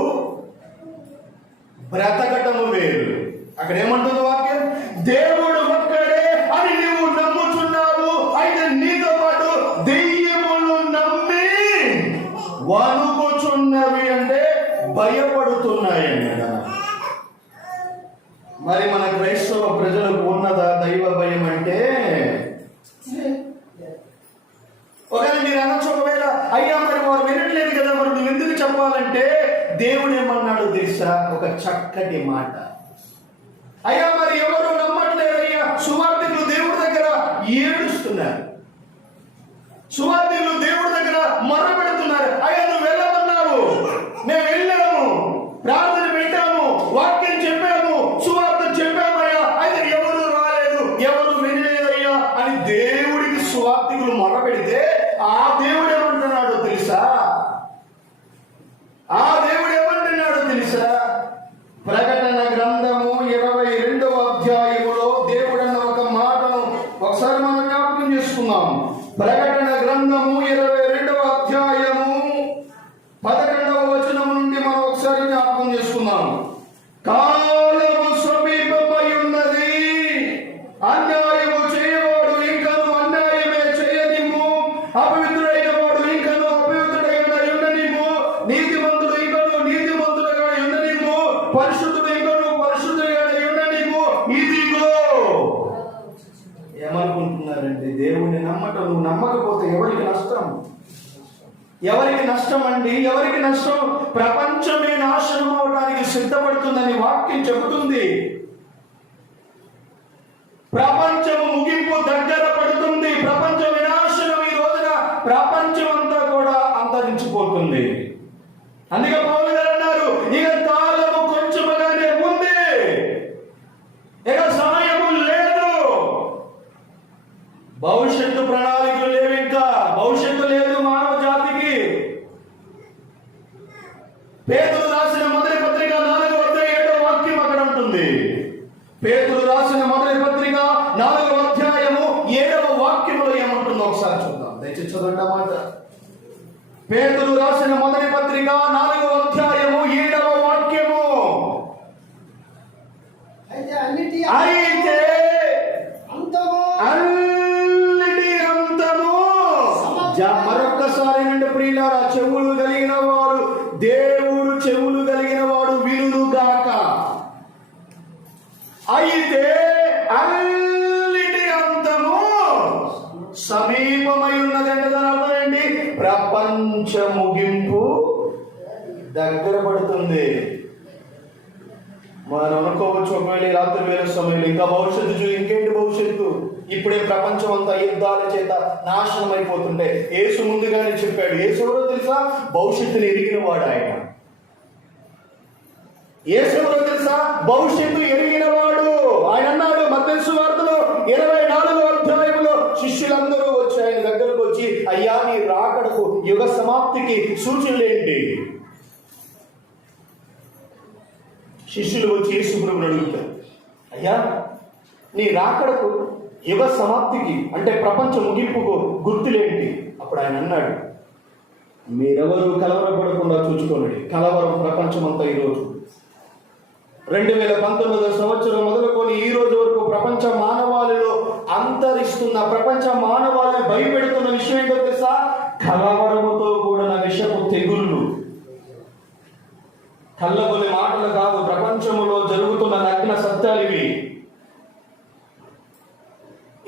బ్రతకటము వేరు. అక్కడ ఏమంటుంది వాక్యం? దేవుడు ఒక్కడే అని నీవు నమ్ముచున్నావు. అయితే నీతో పాటు దెయ్యములు నమ్మి వణుకుచున్నవి, అంటే భయపడుతున్నాయన్నమాట. మరి మన క్రైస్తవ ప్రజలకు ఉన్నదా దైవ భయం అంటే? ఒకవేళ మీరు అనొచ్చు, ఒకవేళ అయ్యా మరి వారు వినట్లేదు కదా, మరి నువ్వు ఎందుకు చెప్పాలంటే, దేవుడు ఏమన్నాడు తెలుసా? ఒక చక్కటి మాట. అయ్యా మరి ఎవరు నమ్మట్లేదు అయ్యా, సువార్తికులు దేవుడి దగ్గర ఏడుస్తున్నారు, సువార్తికులు దేవుడి దగ్గర మొర్ర పెడుతున్నారు. అయ్యా నువ్వు వెళ్ళమన్నావు, మేము వెళ్ళాము, ప్రార్థన పెట్టాము, వాక్యం చెప్పాము, సువార్త చెప్పామయ్యా, అయితే ఎవరు రాలేదు, ఎవరు వినలేదయ్యా అని దేవుడికి సువార్తికులు మొర్ర పెడితే ఆ దేవుడు ఏమంటున్నాడో తెలుసా? ఆ దేవుడు ఏమంటున్నాడో తెలుసా? ప్రకటన గ్రంథము 22వ అధ్యాయములో దేవుడు అన్న ఒక మాటను ఒకసారి మనం జ్ఞాపకం చేసుకుందాం. ప్రకటన గ్రంథము 22వ అధ్యాయము 11వ వచనం నుండి మనం ఒకసారి జ్ఞాపకం చేసుకుందాం. కాలము సమీపమై ఉన్నది, అన్యాయము చేయవాడు ఇంకను అన్యాయమే చేయనిమ్ము, అపవిత్రుడైన వాడు ఇంకను అపవిత్రుడైన ఉండనిమ్ము, నీతిమంతుడు ఇంకను నీతిమంతుడుగా ఉండనిమ్ము, పరిశుద్ధుడు ఇంకను పరిశుద్ధుడుగా ఉండనిమ్ము. ఇదిగో ఏమనుకుంటున్నారంటే, దేవుణ్ణి నమ్మటం, నువ్వు నమ్మకపోతే ఎవరికి నష్టం? ఎవరికి నష్టం అండి? ఎవరికి నష్టం? ప్రపంచమే నాశనం అవడానికి సిద్ధపడుతుందని వాక్యం చెబుతుంది. ప్రపంచము ముగింపు దగ్గర పడుతుంది. ప్రపంచ వినాశనం ఈ రోజున ప్రపంచం అంతా కూడా అంతరించిపోతుంది. అందుకే పౌలు గారు అన్నారు, ఇక కాలము కొంచెముగానే ఉంది, ఇక సమయము లేదు, భవిష్యత్తు ప్రణాళికలు లేవు, ఇంకా భవిష్యత్తు లేదు మానవ జాతికి. పేతురు రాసిన మొదటి పత్రిక 4వ వాక్యం అక్కడ ఉంటుంది. పేతురు రాసిన మొదటి పత్రిక 4వ అధ్యాయము 7వ వాక్యములో ఏమంటుందో ఒకసారి చూద్దాం. దయచేసి చదవండి ఆ మాట. పేతురు రాసిన మొదటి పత్రిక 4వ అధ్యాయము 7వ వాక్యము. అయితే అన్నిటి అంతము. మరొక్కసారి నుండి ప్రియులారా, చెవులు కలిగిన వాడు, దేవుడు చెవులు కలిగిన వాడు వినుగాక. అయితే అన్నిటి అంతము సమీపమై ఉన్నదంట ప్రపంచ ముగింపు దగ్గర పడుతుంది. మనం అనుకోవచ్చు ఒకవేళ ఈ రాత్రి వేళ సమయంలో ఇంకా భవిష్యత్తు ఇంకేంటి భవిష్యత్తు, ఇప్పుడే ప్రపంచం అంతా యుద్ధాల చేత నాశనం అయిపోతుంటే యేసు ముందుగానే చెప్పాడు. యేసు ఎవరో తెలుసా? భవిష్యత్తుని ఎరిగిన వాడు ఆయన. యేసు ఎవరో తెలుసా? భవిష్యత్తు ఎరిగిన వాడు. ఆయన అన్నాడు మత్తయి సువార్తలో 24వ అధ్యాయంలో, శిష్యులందరూ వచ్చి ఆయన దగ్గరకు వచ్చి, అయ్యా నీ రాకడకు యుగ సమాప్తికి సూచనలేంటి? శిష్యులు వచ్చి యేసు ప్రభువుని అడుగుతారు, అయ్యా నీ రాకడకు యుగ సమాప్తికి అంటే ప్రపంచ ముగింపుకు గుర్తులేంటి? అప్పుడు ఆయన అన్నాడు, మీరెవరు కలవరపడకుండా చూసుకోండి. కలవరం ప్రపంచమంతా ఈరోజు 2019 సంవత్సరం మొదలుకొని ఈ రోజు వరకు ప్రపంచ మానవాళిలో అంతరిస్తున్న, ప్రపంచ మానవాళిని భయపెడుతున్న విషయం ఏంటో తెలుసా? కలవరముతో కూడిన విషపు తెగుళ్ళు. కళ్ళబొలి మాటలు కాదు, ప్రపంచంలో జరుగుతున్న నగ్న సత్యాలు ఇవి.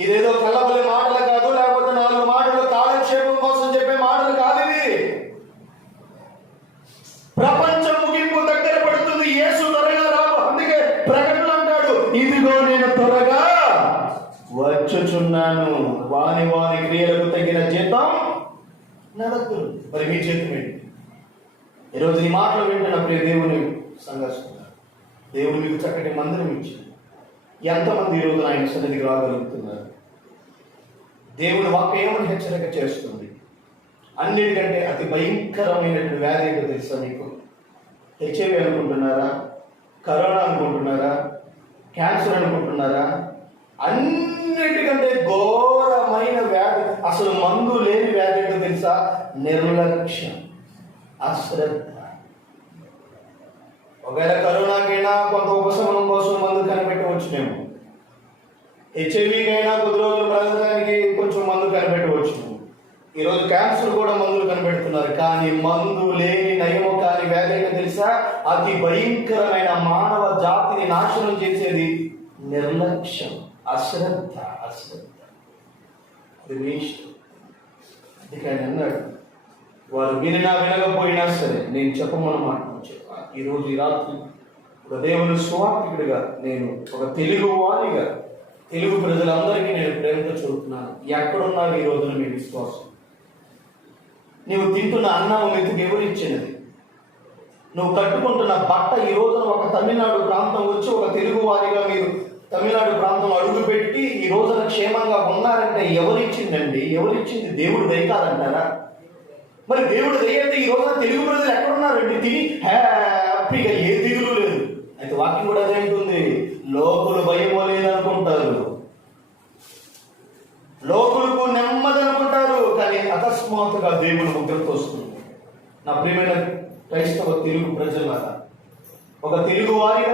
ఇదేదో కళ్ళబొలి మాటలు కాదు, లేకపోతే 4 మాటలు కాలక్షేపం కోసం చెప్పే మాటలు కాదు ఇవి. ప్రపంచం ముగింపు దగ్గర పడుతుంది. యేసు త్వరగా రావు. అందుకే ప్రకటన అంటాడు, ఇదిగో నేను త్వరగా వచ్చుచున్నాను, వాని వాని క్రియలకు తగిన జీతం నడకులు. మరి మీ జీతం ఏంటి? ఈరోజు ఈ మాటలు వింటున్న ప్రియ దేవుని సంఘర్షిస్తున్నారు. దేవుడు మీకు చక్కటి మందిరం ఇచ్చింది. ఎంతమంది ఈరోజు ఆయన సన్నిధికి రాగలుగుతున్నారు? దేవుని వాక్యం ఏమని హెచ్చరిక చేస్తుంది? అన్నిటికంటే అతి భయంకరమైనటువంటి వ్యాధి ఏంటో తెలుసా మీకు? హెచ్ఐవి అనుకుంటున్నారా? కరోనా అనుకుంటున్నారా? క్యాన్సర్ అనుకుంటున్నారా? అన్నిటికంటే ఘోరమైన వ్యాధి, అసలు మందు లేని వ్యాధి ఏంటో తెలుసా? నిర్లక్ష్యం, అశ్రద్ధ. ఒకవేళ కరోనాకైనా కొంత ఉపశమనం కోసం మందు కనిపెట్టవచ్చు మేము. హెచ్ఐవికైనా కొద్ది రోజులు బ్రతకడానికి కొంచెం మందు కనిపెట్టవచ్చు. ఈరోజు క్యాన్సర్ కూడా మందులు కనిపెడుతున్నారు. కానీ మందు లేని నయము కాని వ్యాధి ఏంటో తెలుసా? అతి భయంకరమైన మానవ జాతిని నాశనం చేసేది నిర్లక్ష్యం, అశ్రద్ధ. అది మీ ఇష్టం. అందుకే ఆయన అన్నాడు, వారు వినినా వినకపోయినా సరే నేను చెప్పమన్నమాట చెప్పాను. ఈరోజు ఈ రాత్రి ఒక దేవుని సువార్తికుడిగా, నేను ఒక తెలుగు వారిగా, తెలుగు ప్రజలందరికీ నేను ప్రేమతో చూపుతున్నాను. ఎక్కడున్నారు ఈ రోజున మీ విశ్వాసం? నువ్వు తింటున్న అన్నం మెతుకు ఎవరు ఇచ్చినది? నువ్వు కట్టుకుంటున్న బట్ట ఈ రోజున ఒక తమిళనాడు ప్రాంతం వచ్చి ఒక తెలుగు వారిగా మీరు తమిళనాడు ప్రాంతం అడుగుపెట్టి ఈ రోజున క్షేమంగా ఉన్నారంటే ఎవరిచ్చిందండి? ఎవరిచ్చింది? దేవుడు దయ కాదంటారా? మరి దేవుడు దయ అంటే ఈ రోజున తెలుగు ప్రజలు ఎక్కడున్నారండి? తిని హ్యాపీగా, ఏ దిగులు లేదు. అయితే వాక్యం కూడా అదే ఉంటుంది, లోకులు భయమో లేదనుకుంటారు, లోకులకు నెమ్మది అనుకుంటారు, కానీ అకస్మాత్తుగా దేవుని ఉగ్రత వస్తుంది. నా ప్రియమైన క్రైస్తవ తెలుగు ప్రజలారా, ఒక తెలుగు వారిగా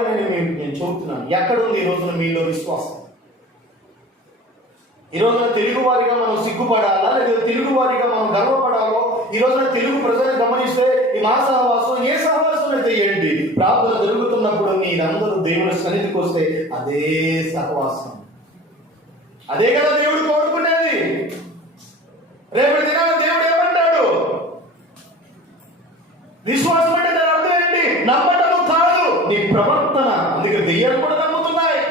నేను చూపుతున్నాను, ఎక్కడుంది ఈ రోజున మీలో విశ్వాసం? ఈ రోజున తెలుగు వారిగా మనం సిగ్గుపడాలా, లేదా తెలుగు వారిగా మనం గర్వపడాలో? ఈ రోజున తెలుగు ప్రజలను గమనిస్తే ఈ మా సహవాసం ఏ సహవాసం అయితే ఏంటి? ప్రార్థన జరుగుతున్నప్పుడు మీరందరూ దేవుని సన్నిధికి వస్తే అదే సహవాసం. అదే కదా దేవుడు కోరుకునేది. రేపటి దినాన దేవుడు ఏమంటాడు? విశ్వాసం అంటే దాని అర్థం ఏంటి? నమ్మటము కాదు, నీ ప్రవర్తన. అందుకే దెయ్యాలు కూడా నమ్ముతున్నాయి.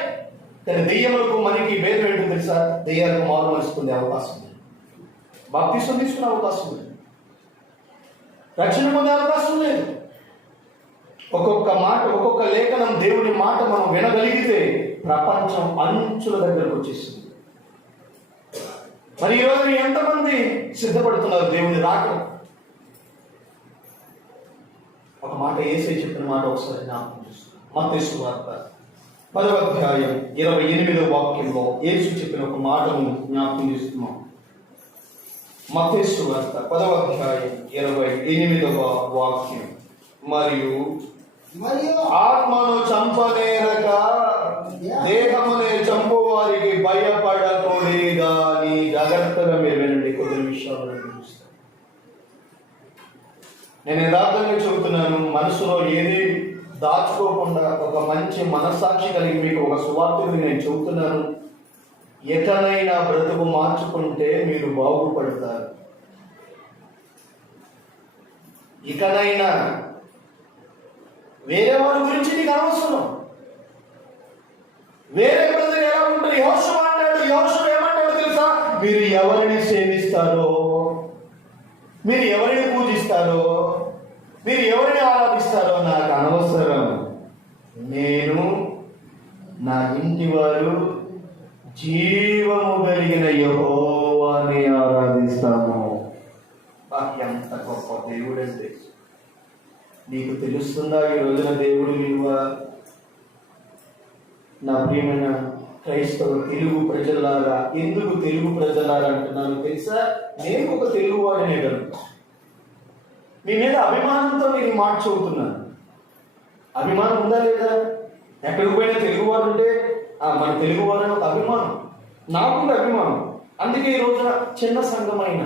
కానీ దెయ్యములకు మనకి భేదం ఏంటో తెలుసా? దెయ్యాలకు మారు మనసు పొందే అవకాశం ఉంది, బాప్తిసం తీసుకునే అవకాశం ఉంది, రక్షణ పొందే అవకాశం లేదు. ఒక్కొక్క మాట, ఒక్కొక్క లేఖనం, దేవుని మాట మనం వినగలిగితే ప్రపంచం అంచుల దగ్గరకు వచ్చేస్తుంది. మరి ఈరోజు ఎంతమంది సిద్ధపడుతున్నారు దేవుని రాకడ? ఒక మాట యేసయ్య చెప్పిన మాట ఒకసారి జ్ఞాపకం చేస్తున్నాం. మత్తయి సువార్త 10వ అధ్యాయం 28వ వాక్యంలో యేసు చెప్పిన ఒక మాటను జ్ఞాపకం చేస్తున్నాం. మత్తయి సువార్త 10వ అధ్యాయం 28వ వాక్యం. మరియు ఆత్మను చంపనేరక దేహమునే చంపు వారికి భయపడకూడే గాని. జాగ్రత్తగా మీరు వినండి, కొద్ది విషయాలు చూస్తాను. నేను యథార్థంగా చెబుతున్నాను, మనసులో ఏది దాచుకోకుండా ఒక మంచి మనస్సాక్షి కలిగి మీకు ఒక సువార్తని నేను చెబుతున్నాను. ఎక్కడైనా బ్రతుకు మార్చుకుంటే మీరు బాగుపడతారు. ఇకనైనా వేరే వారి గురించి నీకు అనవసరం. వేరే ప్రజలు ఎలా ఉంటారు? యెహోషువ అంటాడు, యెహోషువ ఏమంటాడు తెలుసా? మీరు ఎవరిని సేవిస్తారో, మీరు ఎవరిని పూజిస్తారో, మీరు ఎవరిని ఆరాధిస్తారో నాకు అనవసరం. నేను నా ఇంటి వారు జీవము కలిగిన యెహోవాని ఆరాధిస్తాము. ఎంత గొప్ప దేవుడు అంటే! నీకు తెలుస్తుందా ఈ రోజున దేవుడి విలువ? నా ప్రియమైన క్రైస్తవ తెలుగు ప్రజలారా, ఎందుకు తెలుగు ప్రజలారా అంటున్నాను తెలుసా? నేను ఒక తెలుగువాడినే కనుక మీ మీద అభిమానంతో నేను ఈ మాట చెబుతున్నాను. అభిమానం ఉందా లేదా? ఎక్కడికి పోయినా తెలుగువారు ఉంటే మన తెలుగువారు అని ఒక అభిమానం, నాకుంది అభిమానం. అందుకే ఈ రోజున చిన్న సంఘమైన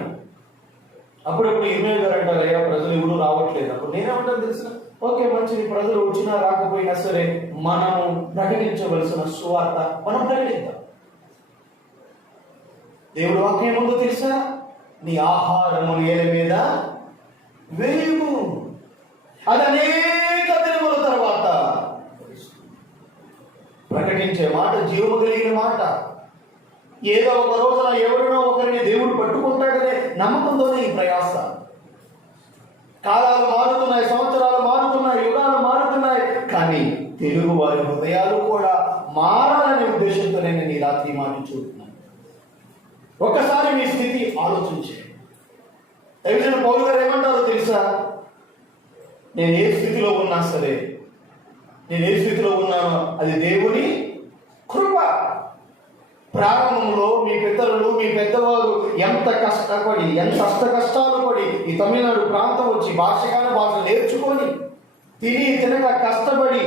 అప్పుడప్పుడు ఇర్మేల్ గారు అంటారు, అయ్యా ప్రజలు ఎవరు రావట్లేదు. అప్పుడు నేనేమంటాను తెలిసిన, ఓకే మంచిది, ప్రజలు వచ్చినా రాకపోయినా సరే మనము ప్రకటించవలసిన సువార్త మనం ప్రకటిద్దాం. దేవుడు వాక్యం ఏముందో తెలుసా? నీ ఆహారము నేల మీద వేయము, అది అనేక దినముల తర్వాత ప్రకటించే మాట జీవము కలిగిన మాట. ఏదో ఒక రోజున ఎవరినో ఒకరిని దేవుడు పట్టుకుంటాడనే నమ్మకంతోనే ఈ ప్రయాస. కాలాలు మారుతున్నాయి, సంవత్సరాలు మారుతున్నాయి, యుగాలు మారుతున్నాయి, కానీ తెలుగు వారి హృదయాలు కూడా మారాలనే ఉద్దేశంతో నేను ఈ రాత్రి మాట చూస్తున్నాను. ఒక్కసారి మీ స్థితి ఆలోచించే. దైవజన పౌలు గారు ఏమంటారో తెలుసా? నేను ఏ స్థితిలో ఉన్నా సరే, నేను ఏ స్థితిలో ఉన్నానో అది దేవుని కృప. ప్రారంభంలో మీ పితరులు, మీ పెద్దవాళ్ళు ఎంత కష్టపడి, ఎంత కష్టాలు పడి ఈ తమిళనాడు ప్రాంతం వచ్చి భాష నేర్చుకొని తిని తినగా కష్టపడి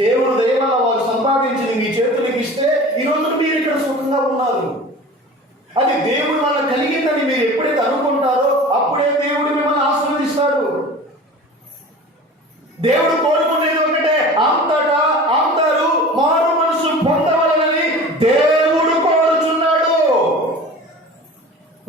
దేవుడు దయ వల్ల వారు సంపాదించింది మీ చేతులకు ఇస్తే ఈరోజు మీరు ఇక్కడ సుఖంగా ఉన్నారు. అది దేవుడు వల్ల కలిగిందని మీరు ఎప్పుడైతే అనుకుంటారో అప్పుడే దేవుడు మిమ్మల్ని ఆశీర్వదిస్తాడు. దేవుడు కోరుకునేది ఒకటే, అంతటా అందరూ మారు మనసు పొందవలనని దేవుడు కోరుచున్నాడు.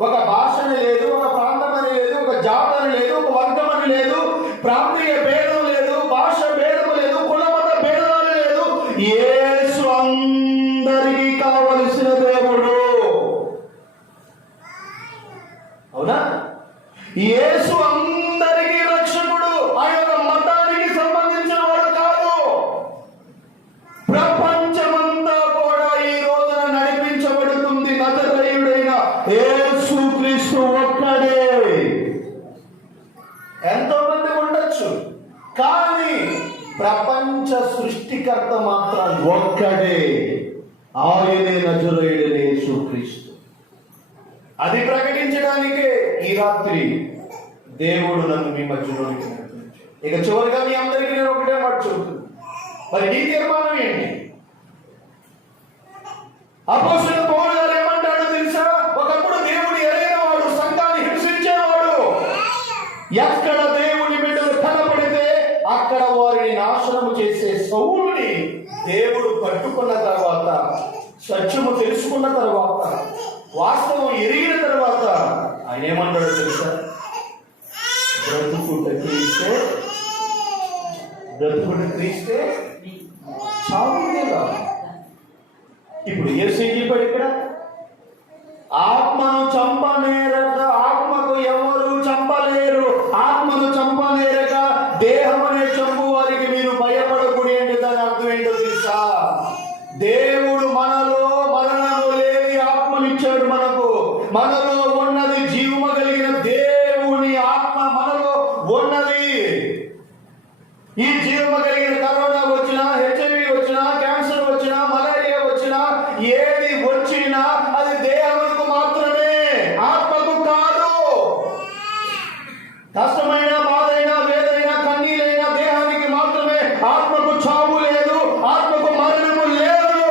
ఒక భాషని లేదు, ఒక ప్రాంతం అని లేదు, ఒక జాతి అని లేదు, ఒక వర్గం అని లేదు, ప్రాంతీయ భేదం లేదు, భాష భేదం లేదు, కులమత భేదాలు లేదు. యేసు అందరికీ కావలసిన దేవుడు. అవునా? యేసు అందరికీ రక్షకుడు. ఆయన ఒక మతానికి సంబంధించిన వాడు కాదు. ప్రపంచమంతా కూడా ఈ రోజున నడిపించబడుతుంది నజరేయుడైన యేసుక్రీస్తు ఒక్కడే. ఎంతో మంది ఉండొచ్చు, కానీ ప్రపంచ సృష్టికర్త మాత్రం ఒక్కడే. ఆయనే నజరేయుడైన యేసుక్రీస్తు. అది ప్రకటించడానికే ఈ రాత్రి దేవుడు నన్ను మీ మధ్యలోనికి నడిపించాడు. ఇక చివరిగా మీ అందరికీ నేను ఒకటే మాట చెబుతున్నాను. మరి నీ తీర్మానం ఏంటి? అపోస్తలుడైన పౌలు గారు ఏమంటాడో తెలుసా? ఒకప్పుడు దేవుడు ఎరైన వాడు, సంఘాన్ని హింసించేవాడు. ఎక్కడ దేవుని బిడ్డలు కనపడితే అక్కడ వారిని నాశనము చేసే సౌలుని దేవుడు పట్టుకున్న తర్వాత, సత్యము తెలుసుకున్న తర్వాత, వాస్తవం ఎరిగిన తర్వాత ఆయన ఏమంటాడో తెలుసా? బ్రతుకుట క్రీస్తే చావుగా. ఇప్పుడు యేసు ఏం చెప్పాడు ఇక్కడ? ఆత్మను చంపనేరక, ఆత్మకు ఎవరు చంపలేరు, ఆత్మను చంపనేరక దేహం అనే చంపు వారికి మీరు భయపడకూడదు అంటే దాని అర్థం ఏంటో తెలుసా? దేవుడు మనలో మరణము లేని ఆత్మనిచ్చాడు. మనలో ఉన్నది జీవము కలిగిన దేవుని ఆత్మ మనలో ఉన్నది. ఈ జీవము కలిగిన కరోనా వచ్చినా, HIV వచ్చినా, క్యాన్సర్ వచ్చినా, మలేరియా వచ్చినా, ఏది వచ్చినా అది దేహములకు మాత్రమే, ఆత్మకు కాదు. కష్టమైన, బాధైనా, వేదైనా, కన్నీలైనా దేహానికి మాత్రమే. ఆత్మకు చావు లేదు, ఆత్మకు మరణము లేదు.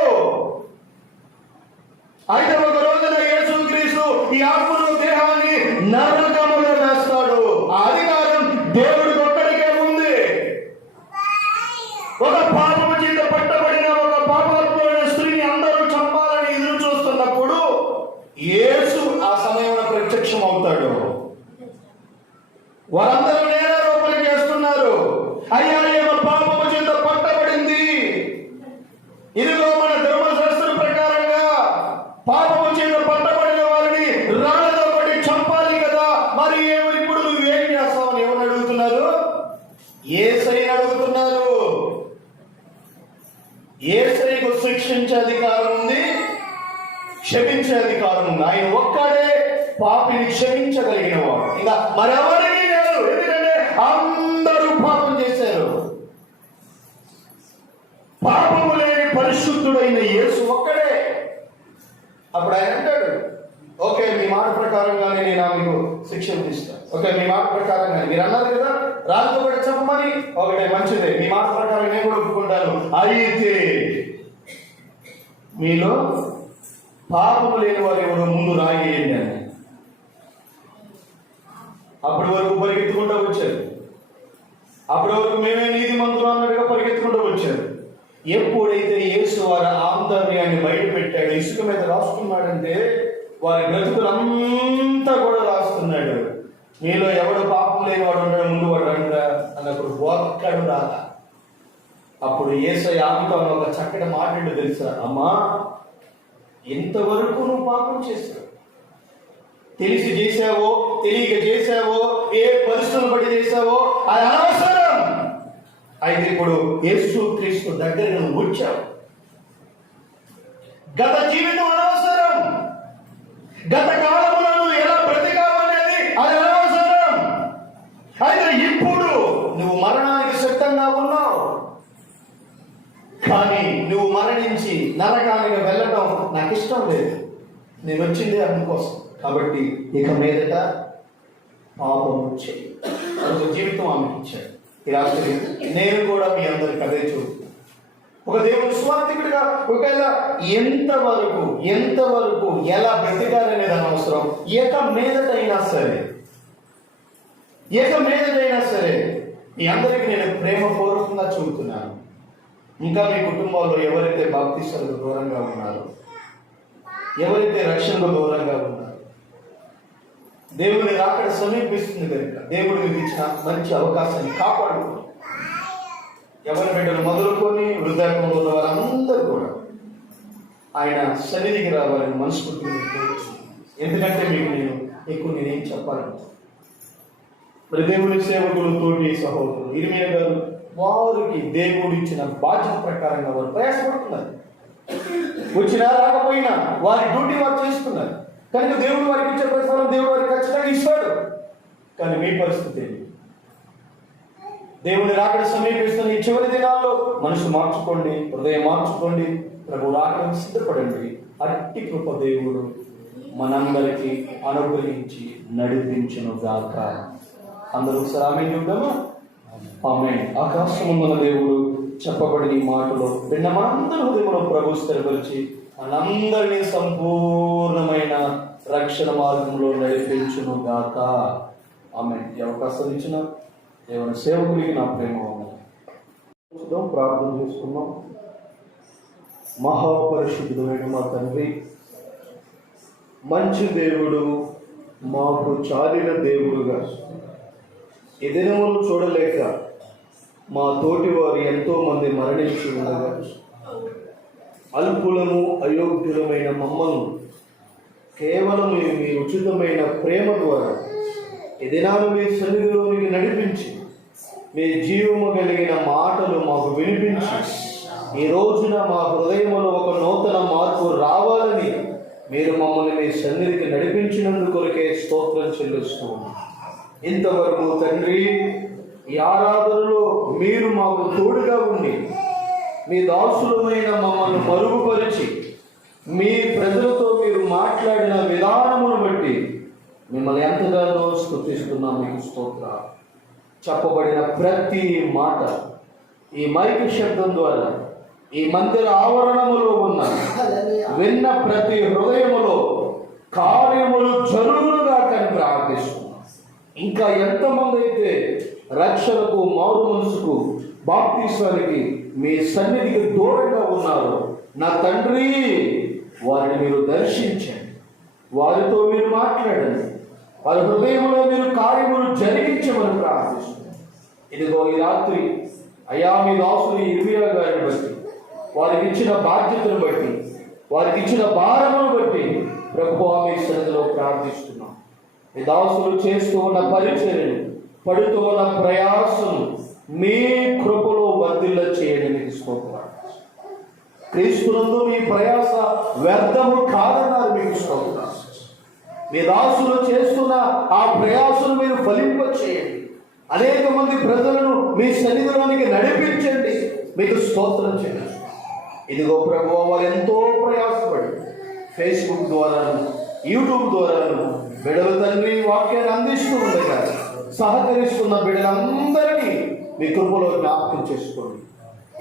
అయితే ఒక రోజున యేసుక్రీస్తు ఈ ఆత్మను, దేహాన్ని నరకములో వేస్తాడు. ఆ అధికారం దేవుడికి ఒక్కడికే ఉంది. ఒక పాపము చేత పట్టబడిన ఒక పాపాత్ముడైన స్త్రీని అందరూ చంపాలని ఎదురు చూస్తున్నప్పుడు యేసు ఆ సమయంలో ప్రత్యక్షం అవుతాడు. వారందరూ నేరారోపణ అయ్యా ఈమె పాపము చేత పట్టబడింది, ఇదిగో మన ధర్మశాస్త్రం ప్రకారంగా పాపము చేత పట్టబడిన వారిని రాళ్ళతో కొట్టి చంపాలి కదా, మరి ఇప్పుడు నువ్వేం చేస్తావని ఎవరు అడుగుతున్నారు? యేసయ్యను అడుగుతున్నారు. యేసయ్యకు శిక్షించే అధికారం ఉంది, క్షమించే అధికారం ఉంది. ఆయన ఒక్కడే పాపిని క్షమించగలిగిన వాడు, ఇంకా మరెవరికీ లేదు. ఎందుకంటే అందరూ పాపం చేశారు. పాపము లేని పరిశుద్ధుడైన యేసు ఒక్కడే. అప్పుడు ఆయన అంటాడు, ఓకే మీ మాట ప్రకారంగానే నేను మీకు శిక్ష విధిస్తాను. ఓకే మీ మాట ప్రకారంగా మీరు అన్నారు కదా రాజుతో కూడా చెప్పమని, ఒకటే మంచిదే, మీ మాట ప్రకారం నేను కూడా ఒప్పుకుంటాను. అయితే మీలో పాపము లేని వారు ఎవరో ముందు రాయేయండి అని. అప్పటి వరకు పరిగెత్తుకుంటూ వచ్చారు. అప్పటి వరకు మేమే నీతిమంతులు అన్నట్టుగా పరిగెత్తుకుంటూ వచ్చారు. ఎప్పుడైతే యేసు వారి ఆంతర్యాన్ని బయట పెట్టాడు, ఇసుక మీద రాసుకున్నాడంటే వారి బ్రతుకులంతా కూడా రాస్తున్నాడు. మీలో ఎవడు పాపం లేని వాడు ఉంటాడు ముందు వాడు రండా అన్నప్పుడు ఒక్కడు రాలా. అప్పుడు యేసయ్య ఆమెతో ఒక చక్కటి మాట్లాడు తెలుసా, అమ్మా ఇంతవరకు నువ్వు పాపం చేశావు, తెలిసి చేసావో తెలియక చేసావో ఏ పరిస్థితులు బట్టి చేసావో అది అనవసరం. అయితే ఇప్పుడు యేసు క్రీస్తు దగ్గర నువ్వు వచ్చావు. గత జీవితం అనవసరం, గత కాలంలో నువ్వు ఎలా బ్రతికావనేది అది అనవసరం. అయితే ఇప్పుడు నువ్వు మరణానికి సిద్ధంగా ఉన్నావు, కానీ నువ్వు మరణించి నరకానికి వెళ్ళడం నాకు ఇష్టం లేదు. నేను వచ్చింది అందుకోసం. కాబట్టి ఇక మీదట పాపం వచ్చేది ఒక జీవితం ఆమెకి ఇచ్చాడు. ఈ రాత్రి నేను కూడా మీ అందరికి అదే చూపుతాను. ఒక దేవుని స్వార్థికుడిగా ఒకవేళ ఎంతవరకు ఎలా బ్రతికాలనేది అనవసరం. ఇక మీదటైనా సరే మీ అందరికి నేను ప్రేమపూర్వకంగా చూపుతున్నాను. ఇంకా మీ కుటుంబాల్లో ఎవరైతే బాప్తిస్మకు దూరంగా ఉన్నారో, ఎవరైతే రక్షణకు దూరంగా ఉన్నారో, దేవుని రాకడ సమీపిస్తుంది కనుక దేవుడు మీకు ఇచ్చిన మంచి అవకాశాన్ని కాపాడుకోండి. ఎవరి బిడ్డలు మొదలుకొని వృద్ధాప్యంలో ఉన్న వారందరూ కూడా ఆయన సన్నిధికి రావాలని మనస్ఫూర్తిగా కోరుతున్నాను. ఎందుకంటే మీకు నేనేం చెప్పాలంటే, మరి దేవుని సేవకులు తోటి సహోదరులు ఇర్మియా గారు వారికి దేవుడు ఇచ్చిన బాధ్యత ప్రకారంగా వారు ప్రయాసపడుతున్నారు. వచ్చినా రాకపోయినా వారి డ్యూటీ వారు చేస్తున్నారు కనుక దేవుడు వారికి ఇచ్చే ప్రతిఫలం దేవుడు వారికి ఖచ్చితంగా ఇస్తాడు. కానీ మీ పరిస్థితి దేవుని రాకడ సమీపిస్తున్న ఈ చివరి దినాల్లో మనసు మార్చుకోండి, హృదయం మార్చుకోండి, ప్రభు రాకడకు సిద్ధపడండి. అట్టి కృప దేవుడు మనందరికీ అనుగ్రహించి నడిపించును గాక. అందరూ సలామీ చూద్దామా? ఆమేన్. ఆకాశమున్న దేవుడు చెప్పబడిన ఈ మాటలో విన్న మనందరి హృదయంలో ప్రభు స్థిరపరిచి మనందరినీ సంపూర్ణమైన రక్షణ మార్గంలో నడిపించును గాక. ఆమేన్. ఈ అవకాశం ఇచ్చిన దేవుని సేవకుడికి నా ప్రేమ వందనాలు. ప్రార్థన చేసుకున్నాం. మహాపరిశుద్ధుడైన మా తండ్రి, మంచి దేవుడు, మాకు చాలిన దేవుడుగా ఈ దినములు చూడలేక మా తోటి వారు ఎంతో మంది మరణించి ఉండగా అల్పులము అయోగ్యులమైన మమ్మల్ని కేవలం మీ ఉచితమైన ప్రేమ ద్వారా ఈ దినాలు మీ సన్నిధిలోనికి నడిపించి మీ జీవము కలిగిన మాటలు మాకు వినిపించి ఈ రోజున మా హృదయంలో ఒక నూతన మార్పు రావాలని మీరు మమ్మల్ని మీ సన్నిధికి నడిపించినందుకొరకే స్తోత్రం చెల్లిస్తున్నాం. ఇంతవరకు తండ్రి ఈ ఆరాధనలో మీరు మాకు తోడుగా ఉండి మీ దాసులమైన మమ్మల్ని మరుగుపరిచి మీ ప్రజలతో మీరు మాట్లాడిన విధానమును బట్టి మిమ్మల్ని ఎంతగానో స్తుతిస్తున్నాం. మీకు స్తోత్ర. చెప్పబడిన ప్రతి మాట ఈ మైక్ శబ్దం ద్వారా ఈ మందిర ఆవరణములో ఉన్న విన్న ప్రతి హృదయములో కార్యములు జరుగునుగా కని ప్రార్థిస్తున్నాం. ఇంకా ఎంతమంది అయితే రక్షణకు, మారు మనసుకు, బాప్తిస్మానికి మీ సన్నిధికి దూరంగా ఉన్నారు నా తండ్రి, వారిని మీరు దర్శించండి, వారితో మీరు మాట్లాడండి, వారి హృదయంలో మీరు కార్యములు జరిగించమని ప్రార్థిస్తున్నాం. ఇదిగో ఈ రాత్రి అయ్యా మీ దాసులు ఇర్మియా గారిని బట్టి, వారికి ఇచ్చిన బాధ్యతను బట్టి, వారికి ఇచ్చిన భారమును బట్టి ప్రభువా మీ సన్నిధిలో ప్రార్థిస్తున్నాం. మీ దాసులు చేస్తూ ఉన్న పరిచర్యను, పడుతూ ఉన్న ప్రయాసను మీ కృపలో వర్ధిల్ల చేయండి. మీకు స్తోత్రాలు. క్రీస్తునందు మీ ప్రయాస వ్యర్థము కాదన్నారు. మీకు స్తోత్రాలు. మీ దాసులు చేస్తున్న ఆ ప్రయాసను మీరు ఫలింప చేయండి. అనేక మంది ప్రజలను మీ సన్నిధిలోనికి నడిపించండి. మీకు స్తోత్రం చేయండి. ఇదిగో ప్రభువా, వారు ఎంతో ప్రయాసపడి ఫేస్బుక్ ద్వారాను, యూట్యూబ్ ద్వారాను బిడ్డలు తండ్రి వాక్యాన్ని అందిస్తూ ఉండగా సహకరిస్తున్న బిడ్డలందరినీ మీ కృపలో జ్ఞాపకం చేసుకోండి.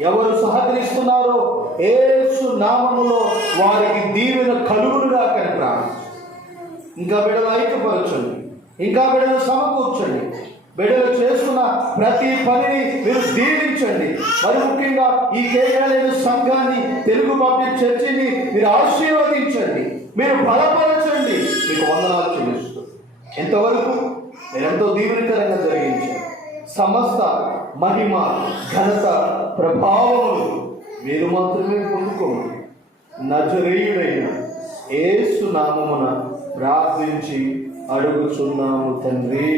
ఎవరు సహకరిస్తున్నారో యేసు నామములో వారికి దీవెన కలుగునుగా కని ప్రార్థించండి. ఇంకా బిడ్డలు ఐక్యపరచండి, ఇంకా బిడ్డలు సమకూర్చండి. బిడ్డలు చేస్తున్న ప్రతి పనిని మీరు దీవించండి. మరి ముఖ్యంగా ఈ కేయాలయ సంఘాన్ని, తెలుగు బాప్టిస్ట్ చర్చిని మీరు ఆశీర్వదించండి, మీరు బలపరచండి. మీకు వందనాలు చెల్లిస్తూ ఎంతవరకు మీరెంతో దీవెనకరంగా జరిగించారు. సమస్త మహిమ, ఘనత, ప్రభావములు మీరు మాత్రమే పొందుకోండి. నజరేయుడైన యేసు నామమున ప్రార్థించి అడుగుచున్నాము తండ్రి.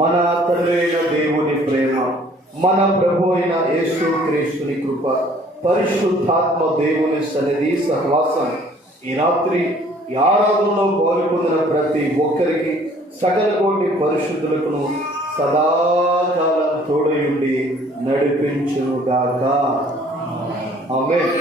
మన తండ్రి అయిన దేవుని ప్రేమ, మన ప్రభు అయిన యేసు క్రీస్తుని కృప, పరిశుద్ధాత్మ దేవుని సన్నిధి సహవాసం ఈ రాత్రి ఈ ఆరాధనలో పాల్గొందిన ప్రతి ఒక్కరికి, సకల కోటి పరిశుద్ధులకు సదాకాలం తోడయుండి నడిపించుగాక. ఆమేన్.